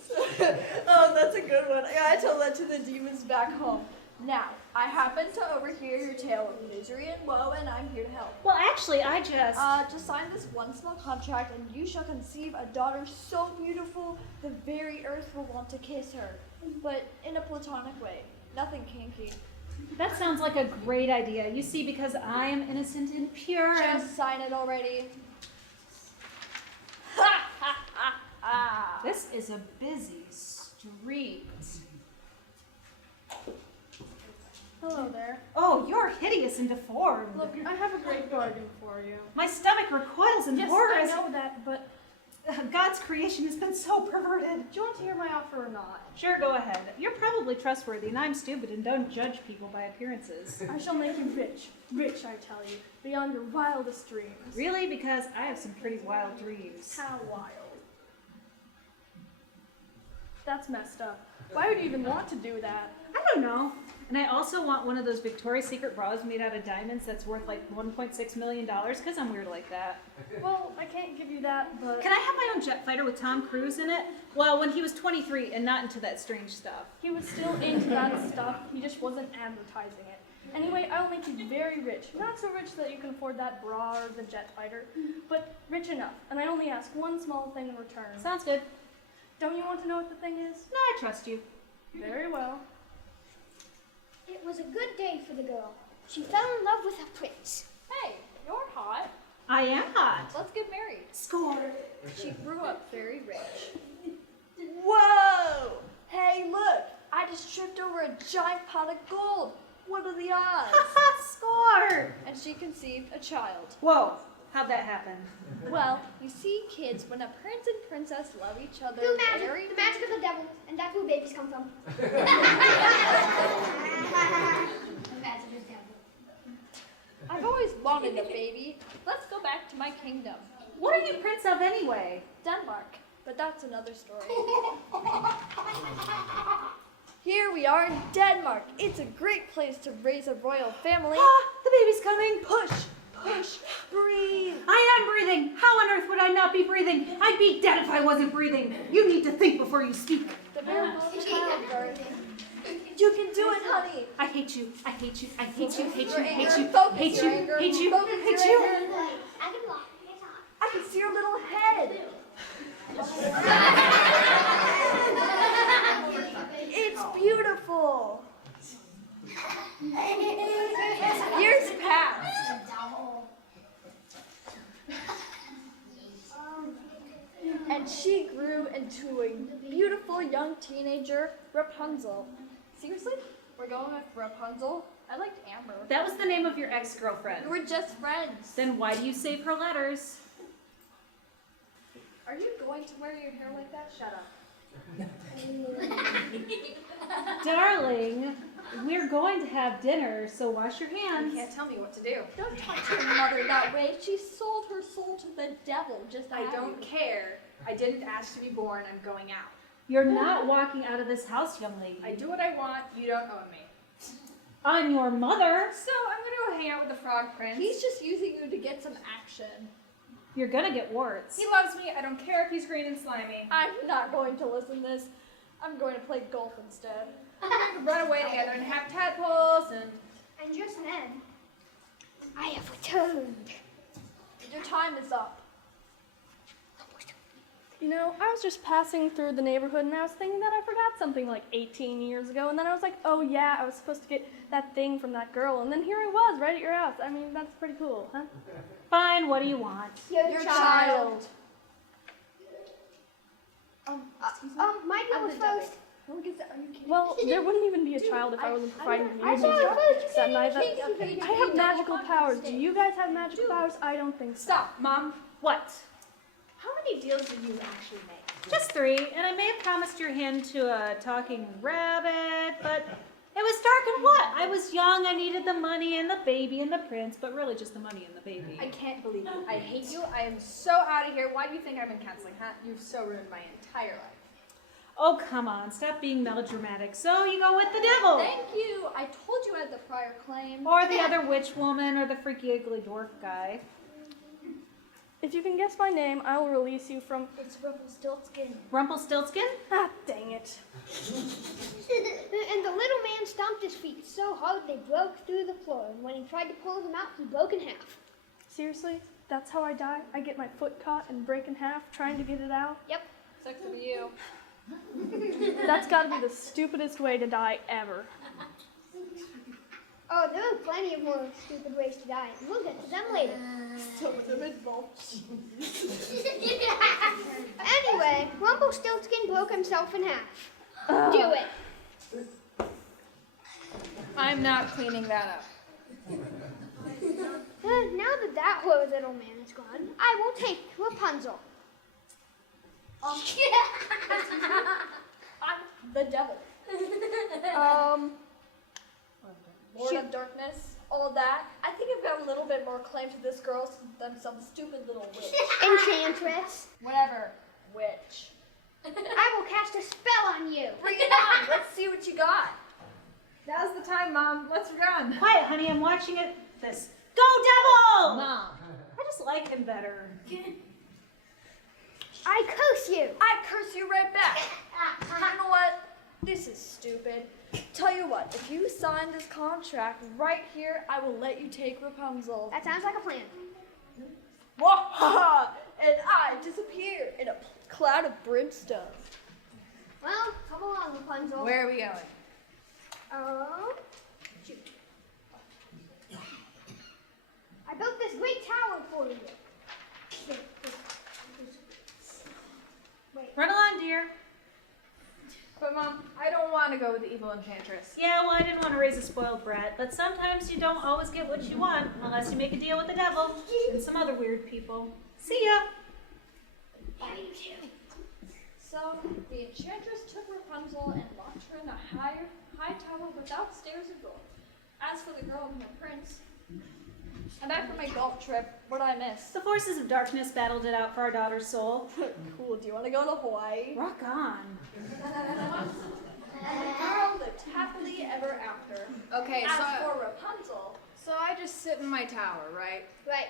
Oh, that's a good one. I gotta tell that to the demons back home. Now, I happen to overhear your tale of misery and woe, and I'm here to help. Well, actually, I just sign this one small contract, and you shall conceive a daughter so beautiful, the very earth will want to kiss her. But in a platonic way, nothing kinky. That sounds like a great idea. You see, because I am innocent and pure. Just sign it already. This is a busy street. Hello there. Oh, you're hideous and deformed. Look, I have a great bargain for you. My stomach recoils in Yes, horror. I know that, but God's creation has been so perverted. do you want to hear my offer or not? Sure, go ahead. You're probably trustworthy, and I'm stupid and don't judge people by appearances. I shall make you rich. Rich, I tell you, beyond your wildest dreams. Really? Because I have some pretty wild dreams. How wild. That's messed up. Why would you even want to do that? I don't know. And I also want one of those Victoria's Secret bras made out of diamonds that's worth like $1.6 million, because I'm weird like that. Well, I can't give you that, but Can I have my own jet fighter with Tom Cruise in it? Well, when he was 23 and not into that strange stuff. he was still into that stuff. He just wasn't advertising it. Anyway, I'll make you very rich. Not so rich that you can afford that bra or the jet fighter, but rich enough. And I only ask one small thing in return. Sounds good. Don't you want to know what the thing is? No, I trust you. Very well. It was a good day for the girl. She fell in love with a prince. Hey, you're hot. I am hot. Let's get married. Score. She grew up very rich. Whoa! Hey, look! I just tripped over a giant pot of gold. What are the odds? Score. And she conceived a child. Whoa, how'd that happen? Well, you see, kids, when a prince and princess love each other, Do magic. very The magic of the devil, and that's where babies come from. I've always wanted a baby. Let's go back to my kingdom. What are you prince of anyway? Denmark. But that's another story. Here we are in Denmark. It's a great place to raise a royal family. The baby's coming. Push, push, breathe. I am breathing. How on earth would I not be breathing? I'd be dead if I wasn't breathing. You need to think before you speak. The miracle of childbirth. You can do it, honey. I hate you. I hate you. I hate you. Hate you. Your Hate anger. you. Focus Hate your you. anger. Hate you. Focus Hate your you. anger. I can block. I can see your little head. It's beautiful. Years passed. And she grew into a beautiful young teenager, Rapunzel. Seriously? We're going with Rapunzel? I liked Amber. That was the name of your ex-girlfriend. We're just friends. Then why do you save her letters? Are you going to wear your hair like that? Shut up. Darling, we're going to have dinner, so wash your You hands. can't tell me what to do. Don't talk to your mother that way. She sold her soul to the devil just to I have don't you. care. I didn't ask to be born. I'm going out. You're not walking out of this house, young lady. I do what I want. You don't own me. On your mother. So I'm gonna go hang out with the Frog Prince. He's just using you to get some action. You're gonna get warts. He loves me. I don't care if he's green and slimy. I'm not going to listen to this. I'm going to play golf instead. We can run away together and have tadpoles and... And just then, I have returned. Your time is up. You know, I was just passing through the neighborhood and I was thinking that I forgot something like 18 years ago. And then I was like, oh yeah, I was supposed to get that thing from that girl. And then here I was, right at your house. I mean, that's pretty cool, huh? Fine, what do you want? Your child. My bill was first. Well, there wouldn't even be a child if I wasn't providing the music. I have magical powers. Do you guys have magical powers? I don't think so. Stop, Mom. What? How many many deals did you actually make? Just 3, and I may have promised your hand to a talking rabbit, but it was dark and what? I was young, I needed the money and the baby and the prince, but really just the money and the baby. I can't believe you. I hate you. I am so out of here. Why do you think I'm in counseling, huh? You've so ruined my entire life. Oh, come on, stop being melodramatic. So you go with the devil. Thank you. I told you I had the prior claim. Or the other witch woman, or the freaky ugly dwarf guy. If you can guess my name, I will release you from. It's Rumpelstiltskin. Rumpelstiltskin? Ah, dang it. And the little man stomped his feet so hard they broke through the floor, and when he tried to pull them out, he broke in half. Seriously? That's how I die? I get my foot caught and break in half trying to get it out? Yep. Sucks to be you. That's gotta be the stupidest way to die ever. Oh, there are plenty of more stupid ways to die, and we'll get to them later. Some of them involve Anyway, Rumpelstiltskin broke himself in half. Do it. I'm not cleaning that up. Now that that horrid little man is gone, I will take Rapunzel. I'm the devil. Lord of Darkness, all that. I think I've got a little bit more claim to this girl than some stupid little witch. Enchantress. Whatever, witch. I will cast a spell on you. Bring it on. Let's see what you got. Now's the time, Mom. Let's run. Quiet, honey, I'm watching it. This. Go, devil! Mom. I just like him better. I curse you. I curse you right back. You know what? This is stupid. Tell you what, if you sign this contract right here, I will let you take Rapunzel. That sounds like a plan. Wahaha! And I disappear in a cloud of brimstone. Well, come along, Rapunzel. Where are we going? Shoot. I built this great tower for you. Wait. Run along, dear. But Mom, I don't want to go with the evil enchantress. Yeah, well, I didn't want to raise a spoiled brat, but sometimes you don't always get what you want unless you make a deal with the devil and some other weird people. See ya. So the enchantress took Rapunzel and locked her in a high tower without stairs or door. As for the girl and the prince, I'm back from my golf trip. What did I miss? The forces of darkness battled it out for our daughter's soul. Cool. Do you want to go to Hawaii? Rock on. And the girl lived happily ever after. Okay, As for Rapunzel, so I just sit in my tower, right? Right.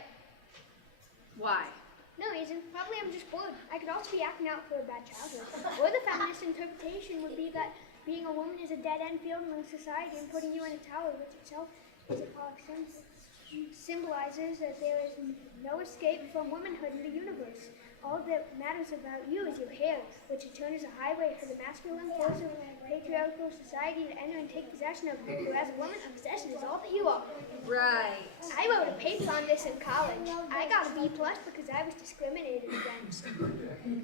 Why? No reason. Probably I'm just bored. I could also be acting out for a bad childhood. Or the feminist interpretation would be that being a woman is a dead-end field in society, and putting you in a tower with yourself is a false sense. Symbolizes that there is no escape from womanhood in the universe. All that matters about you is your hair, which in turn is a highway for the masculine force of patriarchal society to enter and take possession of you. As a woman, a possession is all that you are. Right. I wrote a paper on this in college. I got a B+ because I was discriminated against.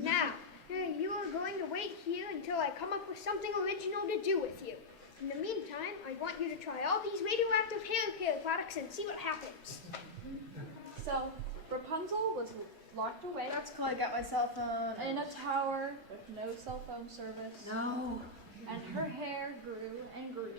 Now, you are going to wait here until I come up with something original to do with you. In the meantime, I want you to try all these radioactive hair care products and see what happens. so Rapunzel was locked away That's cool. I got my cell phone. in a tower with no cell phone service. No. And her hair grew and grew.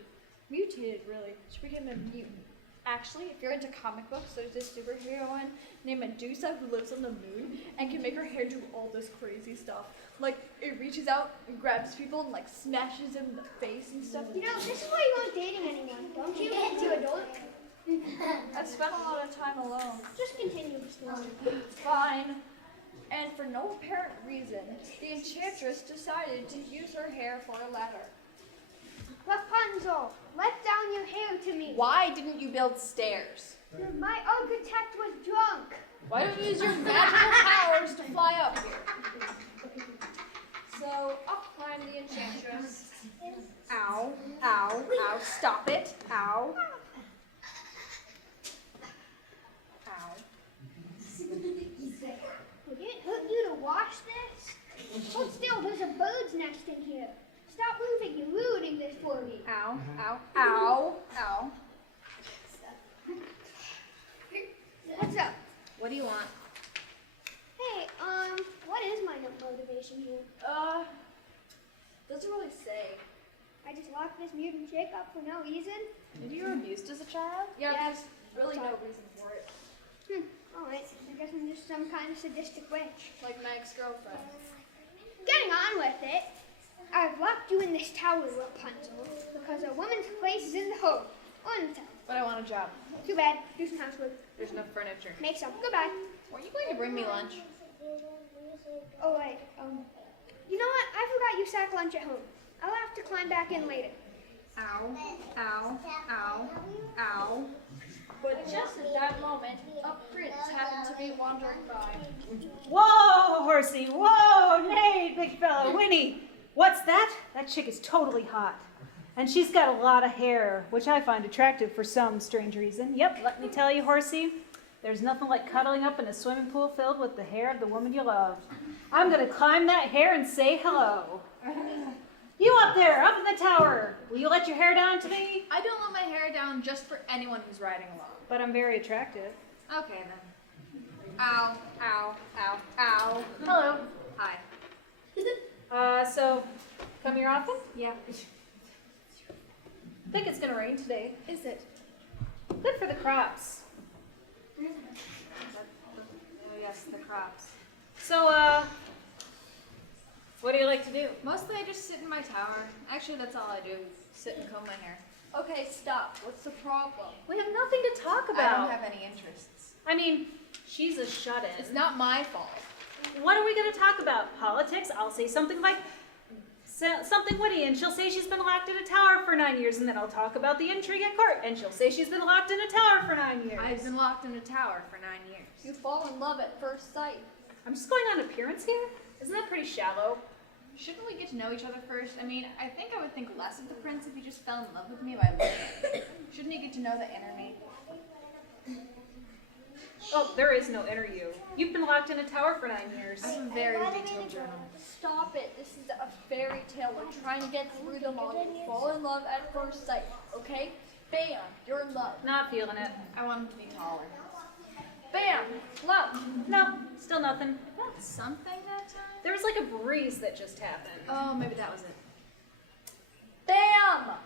Mutated, really. She became a mutant. Actually, if you're into comic books, there's this superhero one named Medusa who lives on the moon and can make her hair do all this crazy stuff. Like, it reaches out and grabs people and, like, smashes them in the face and stuff. You know, this is why you aren't dating anyone, don't you? You're a dork. I've spent a lot of time alone. Just continue the story. Fine. And for no apparent reason, the enchantress decided to use her hair for a ladder. Rapunzel, let down your hair to me. Why didn't you build stairs? My architect was drunk. Why don't you use your magical powers to fly up here? So, up climbed the enchantress. Ow, ow, ow, stop it. Ow. Ow. Would it hurt you to wash this? Hold still, there's a bird's nest in here. Stop moving, you're ruining this for me. Ow, ow, ow, ow. What's up? What do you want? Hey, why what is my motivation here? Doesn't really say. I just locked this mutant chick up for no reason? Maybe you were abused as a child? Yeah, Yes. there's really no reason for it. Alright, I guess I'm just some kind of sadistic witch. Like my ex-girlfriend. Getting on with it. I've locked you in this tower, Rapunzel, because a woman's place is in the home. Untitled. But I want a job. Too bad. Do some housework. There's no furniture. Make some. Goodbye. Were you going to bring me lunch? Oh, wait. You know what? I forgot you sack lunch at home. I'll have to climb back in later. Ow, ow, ow, ow. But just at that moment, a prince happened to be wandering by. Whoa, horsey, whoa, nay, big fella, Winnie. What's that? That chick is totally hot. And she's got a lot of hair, which I find attractive for some strange reason. Yep, let me tell you, horsey, there's nothing like cuddling up in a swimming pool filled with the hair of the woman you love. I'm gonna climb that hair and say hello. You up there, up in the tower, will you let your hair down to me? I don't let my hair down just for anyone who's riding along. But I'm very attractive. Okay then. Ow, ow, ow, ow. Hello. Hi. So, come here often? Yeah. I think it's gonna rain today. Is it? Good for the crops. Oh yes, the crops. So, what do you like to do? Mostly I just sit in my tower. Actually, that's all I do. Sit and comb my hair. Okay, stop. What's the problem? We have nothing to talk I about. don't have any interests. I mean, she's a shut-in. It's not my fault. What are we going to talk about? Politics? I'll say something like something witty, and she'll say she's been locked in a tower for 9 years, and then I'll talk about the intrigue at court, and she'll say she's been locked in a tower for 9 years. I've been locked in a tower for 9 years. You fall in love at first sight. I'm just going on appearance here? Isn't that pretty shallow? Shouldn't we get to know each other first? I mean, I think I would think less of the prince if he just fell in love with me by looking. Shouldn't he get to know the inner me? Oh, there is no inner you. You've been locked in a tower for 9 years. I have a very detailed journal. Stop it. This is a fairy tale. We're trying to get through the model. Fall in love at first sight, okay? Bam, you're in love. Not feeling it. I want him to be taller. Bam, love. No, still nothing. Felt something that time? There was like a breeze that just happened. Oh, maybe that was it. Bam,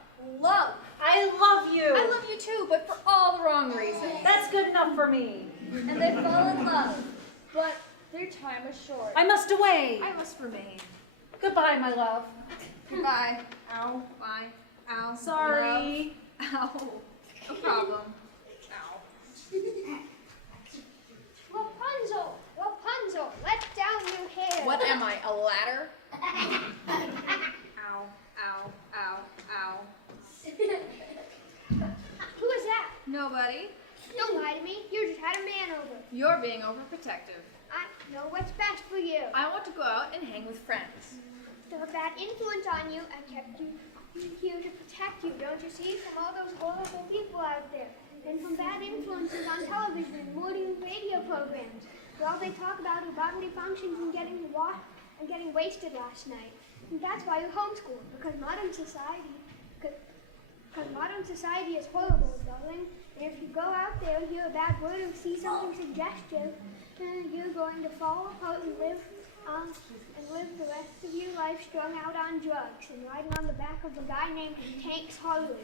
love. I love you. I love you too, but for all the wrong reasons. That's good enough for me. And they fall in love, but their time is short. I must away. I must remain. Goodbye, my love. Goodbye. Ow. Bye. Ow. Sorry. Love. Ow. No problem. Ow. Rapunzel! Rapunzel! Let down your hair! What am I, a ladder? Ow. Ow. Ow. Ow. Who is that? Nobody. Don't lie to me. You just had a man over. You're being overprotective. I know what's best for you. I want to go out and hang with friends. They're a bad influence on you. I kept you here to protect you, don't you see? From all those horrible people out there. And from bad influences on television and modern radio programs. Where all they talk about are bodily functions and getting wasted last night. And that's why you're homeschooled. Because modern society is horrible, darling. And if you go out there, hear a bad word, or see something suggestive, then you're going to fall apart and live the rest of your life strung out on drugs and riding on the back of a guy named Tanks Harley.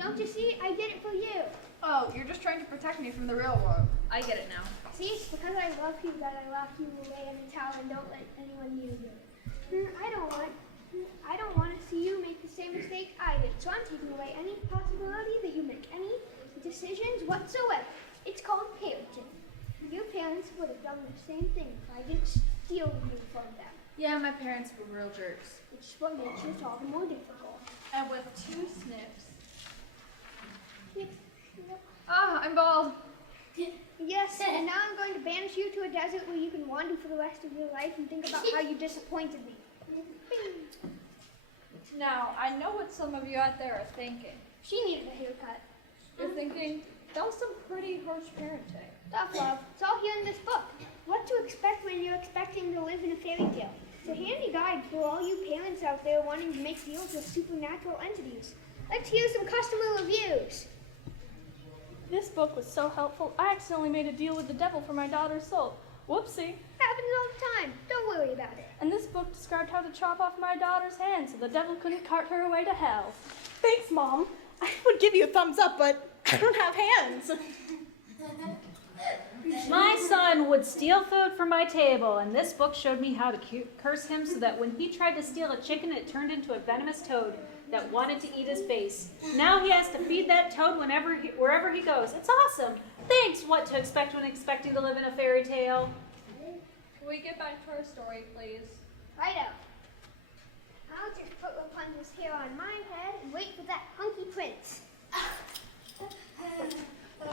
Don't you see? I did it for you. Oh, you're just trying to protect me from the real world. I get it now. See, it's because I love you that I lock you away in a tower and don't let anyone use it. I don't want to see you make the same mistake I did, so I'm taking away any possibility that you make any decisions whatsoever. It's called parenting. Your parents would have done the same thing if I didn't steal you from them. Yeah, my parents were real jerks. Which is what makes it all the more difficult. And with 2 snips. Ah, I'm bald. Yes, and now I'm going to banish you to a desert where you can wander for the rest of your life and think about how you disappointed me. Now, I know what some of you out there are thinking. She needed a haircut. You're thinking, that was some pretty harsh parenting. Tough love. It's all here in this book. What to expect when you're expecting to live in a fairy tale. It's a handy guide for all you parents out there wanting to make deals with supernatural entities. Let's hear some customer reviews. This book was so helpful, I accidentally made a deal with the devil for my daughter's soul. Whoopsie. Happens all the time. Don't worry about it. And this book described how to chop off my daughter's hand so the devil couldn't cart her away to hell. Thanks, Mom. I would give you a thumbs up, but I don't have hands. My son would steal food from my table, and this book showed me how to curse him so that when he tried to steal a chicken, it turned into a venomous toad that wanted to eat his face. Now he has to feed that toad wherever he goes. It's awesome. Thanks. What to expect when expecting to live in a fairy tale? Can we get back to our story, please? Righto. I'll just put Rapunzel's hair on my head and wait for that hunky prince.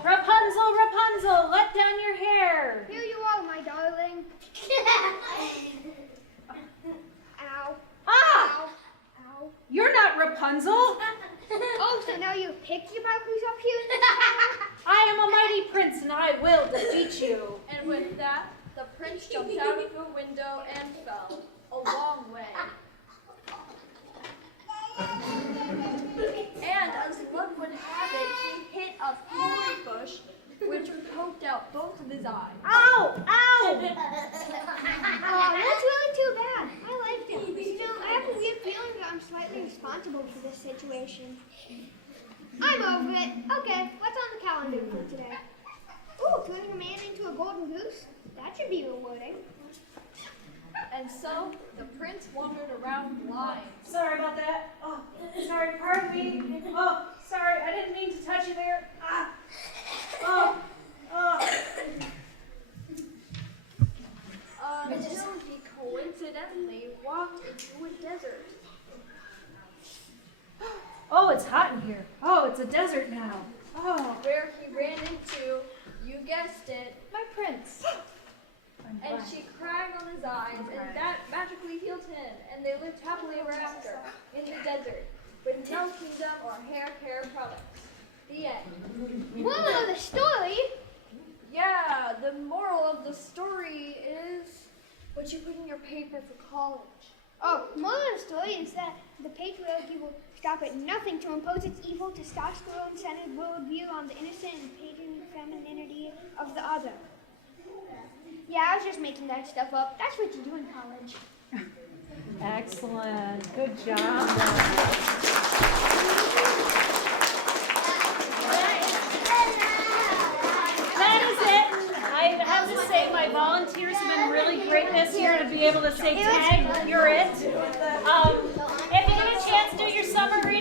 Rapunzel, Rapunzel, let down your hair. Here you are, my darling. Ow. Ah! Ow. Ow. You're not Rapunzel. Oh, so now you've picked about who's up here in this town? I am a mighty prince, and I will defeat you. And with that, the prince jumped out of the window and fell a long way. And as luck would have it, he hit a thorn bush, which poked out both of his eyes. Ow! Ow! That's really too bad. I liked him. Still, I have a weird feeling that I'm slightly responsible for this situation. I'm over it. Okay, what's on the calendar for today? Ooh, turning a man into a golden goose? That should be rewarding. And so the prince wandered around blind. Sorry about that. Oh, sorry, pardon me. Oh, sorry, I didn't mean to touch you there. Ah. Oh, oh. Until he coincidentally walked into a desert. Oh, it's hot in here. Oh, it's a desert now. Oh. Where he ran into, you guessed it, my prince. And she cried on his eyes, and that magically healed him, and they lived happily ever after in the desert, with no kingdom or hair care products. The end. Moral of the story? Yeah, the moral of the story is what you put in your paper for college. Oh, moral of the story is that the patriarchy will stop at nothing to impose its evil testosterone-centered worldview on the innocent and pagan femininity of the other. Yeah, I was just making that stuff up. That's what you do in college. Excellent. Good job. That is it. I have to say my volunteers have been really great this year to be able to say, Tag, you're it. If you get a chance, do your summer reading.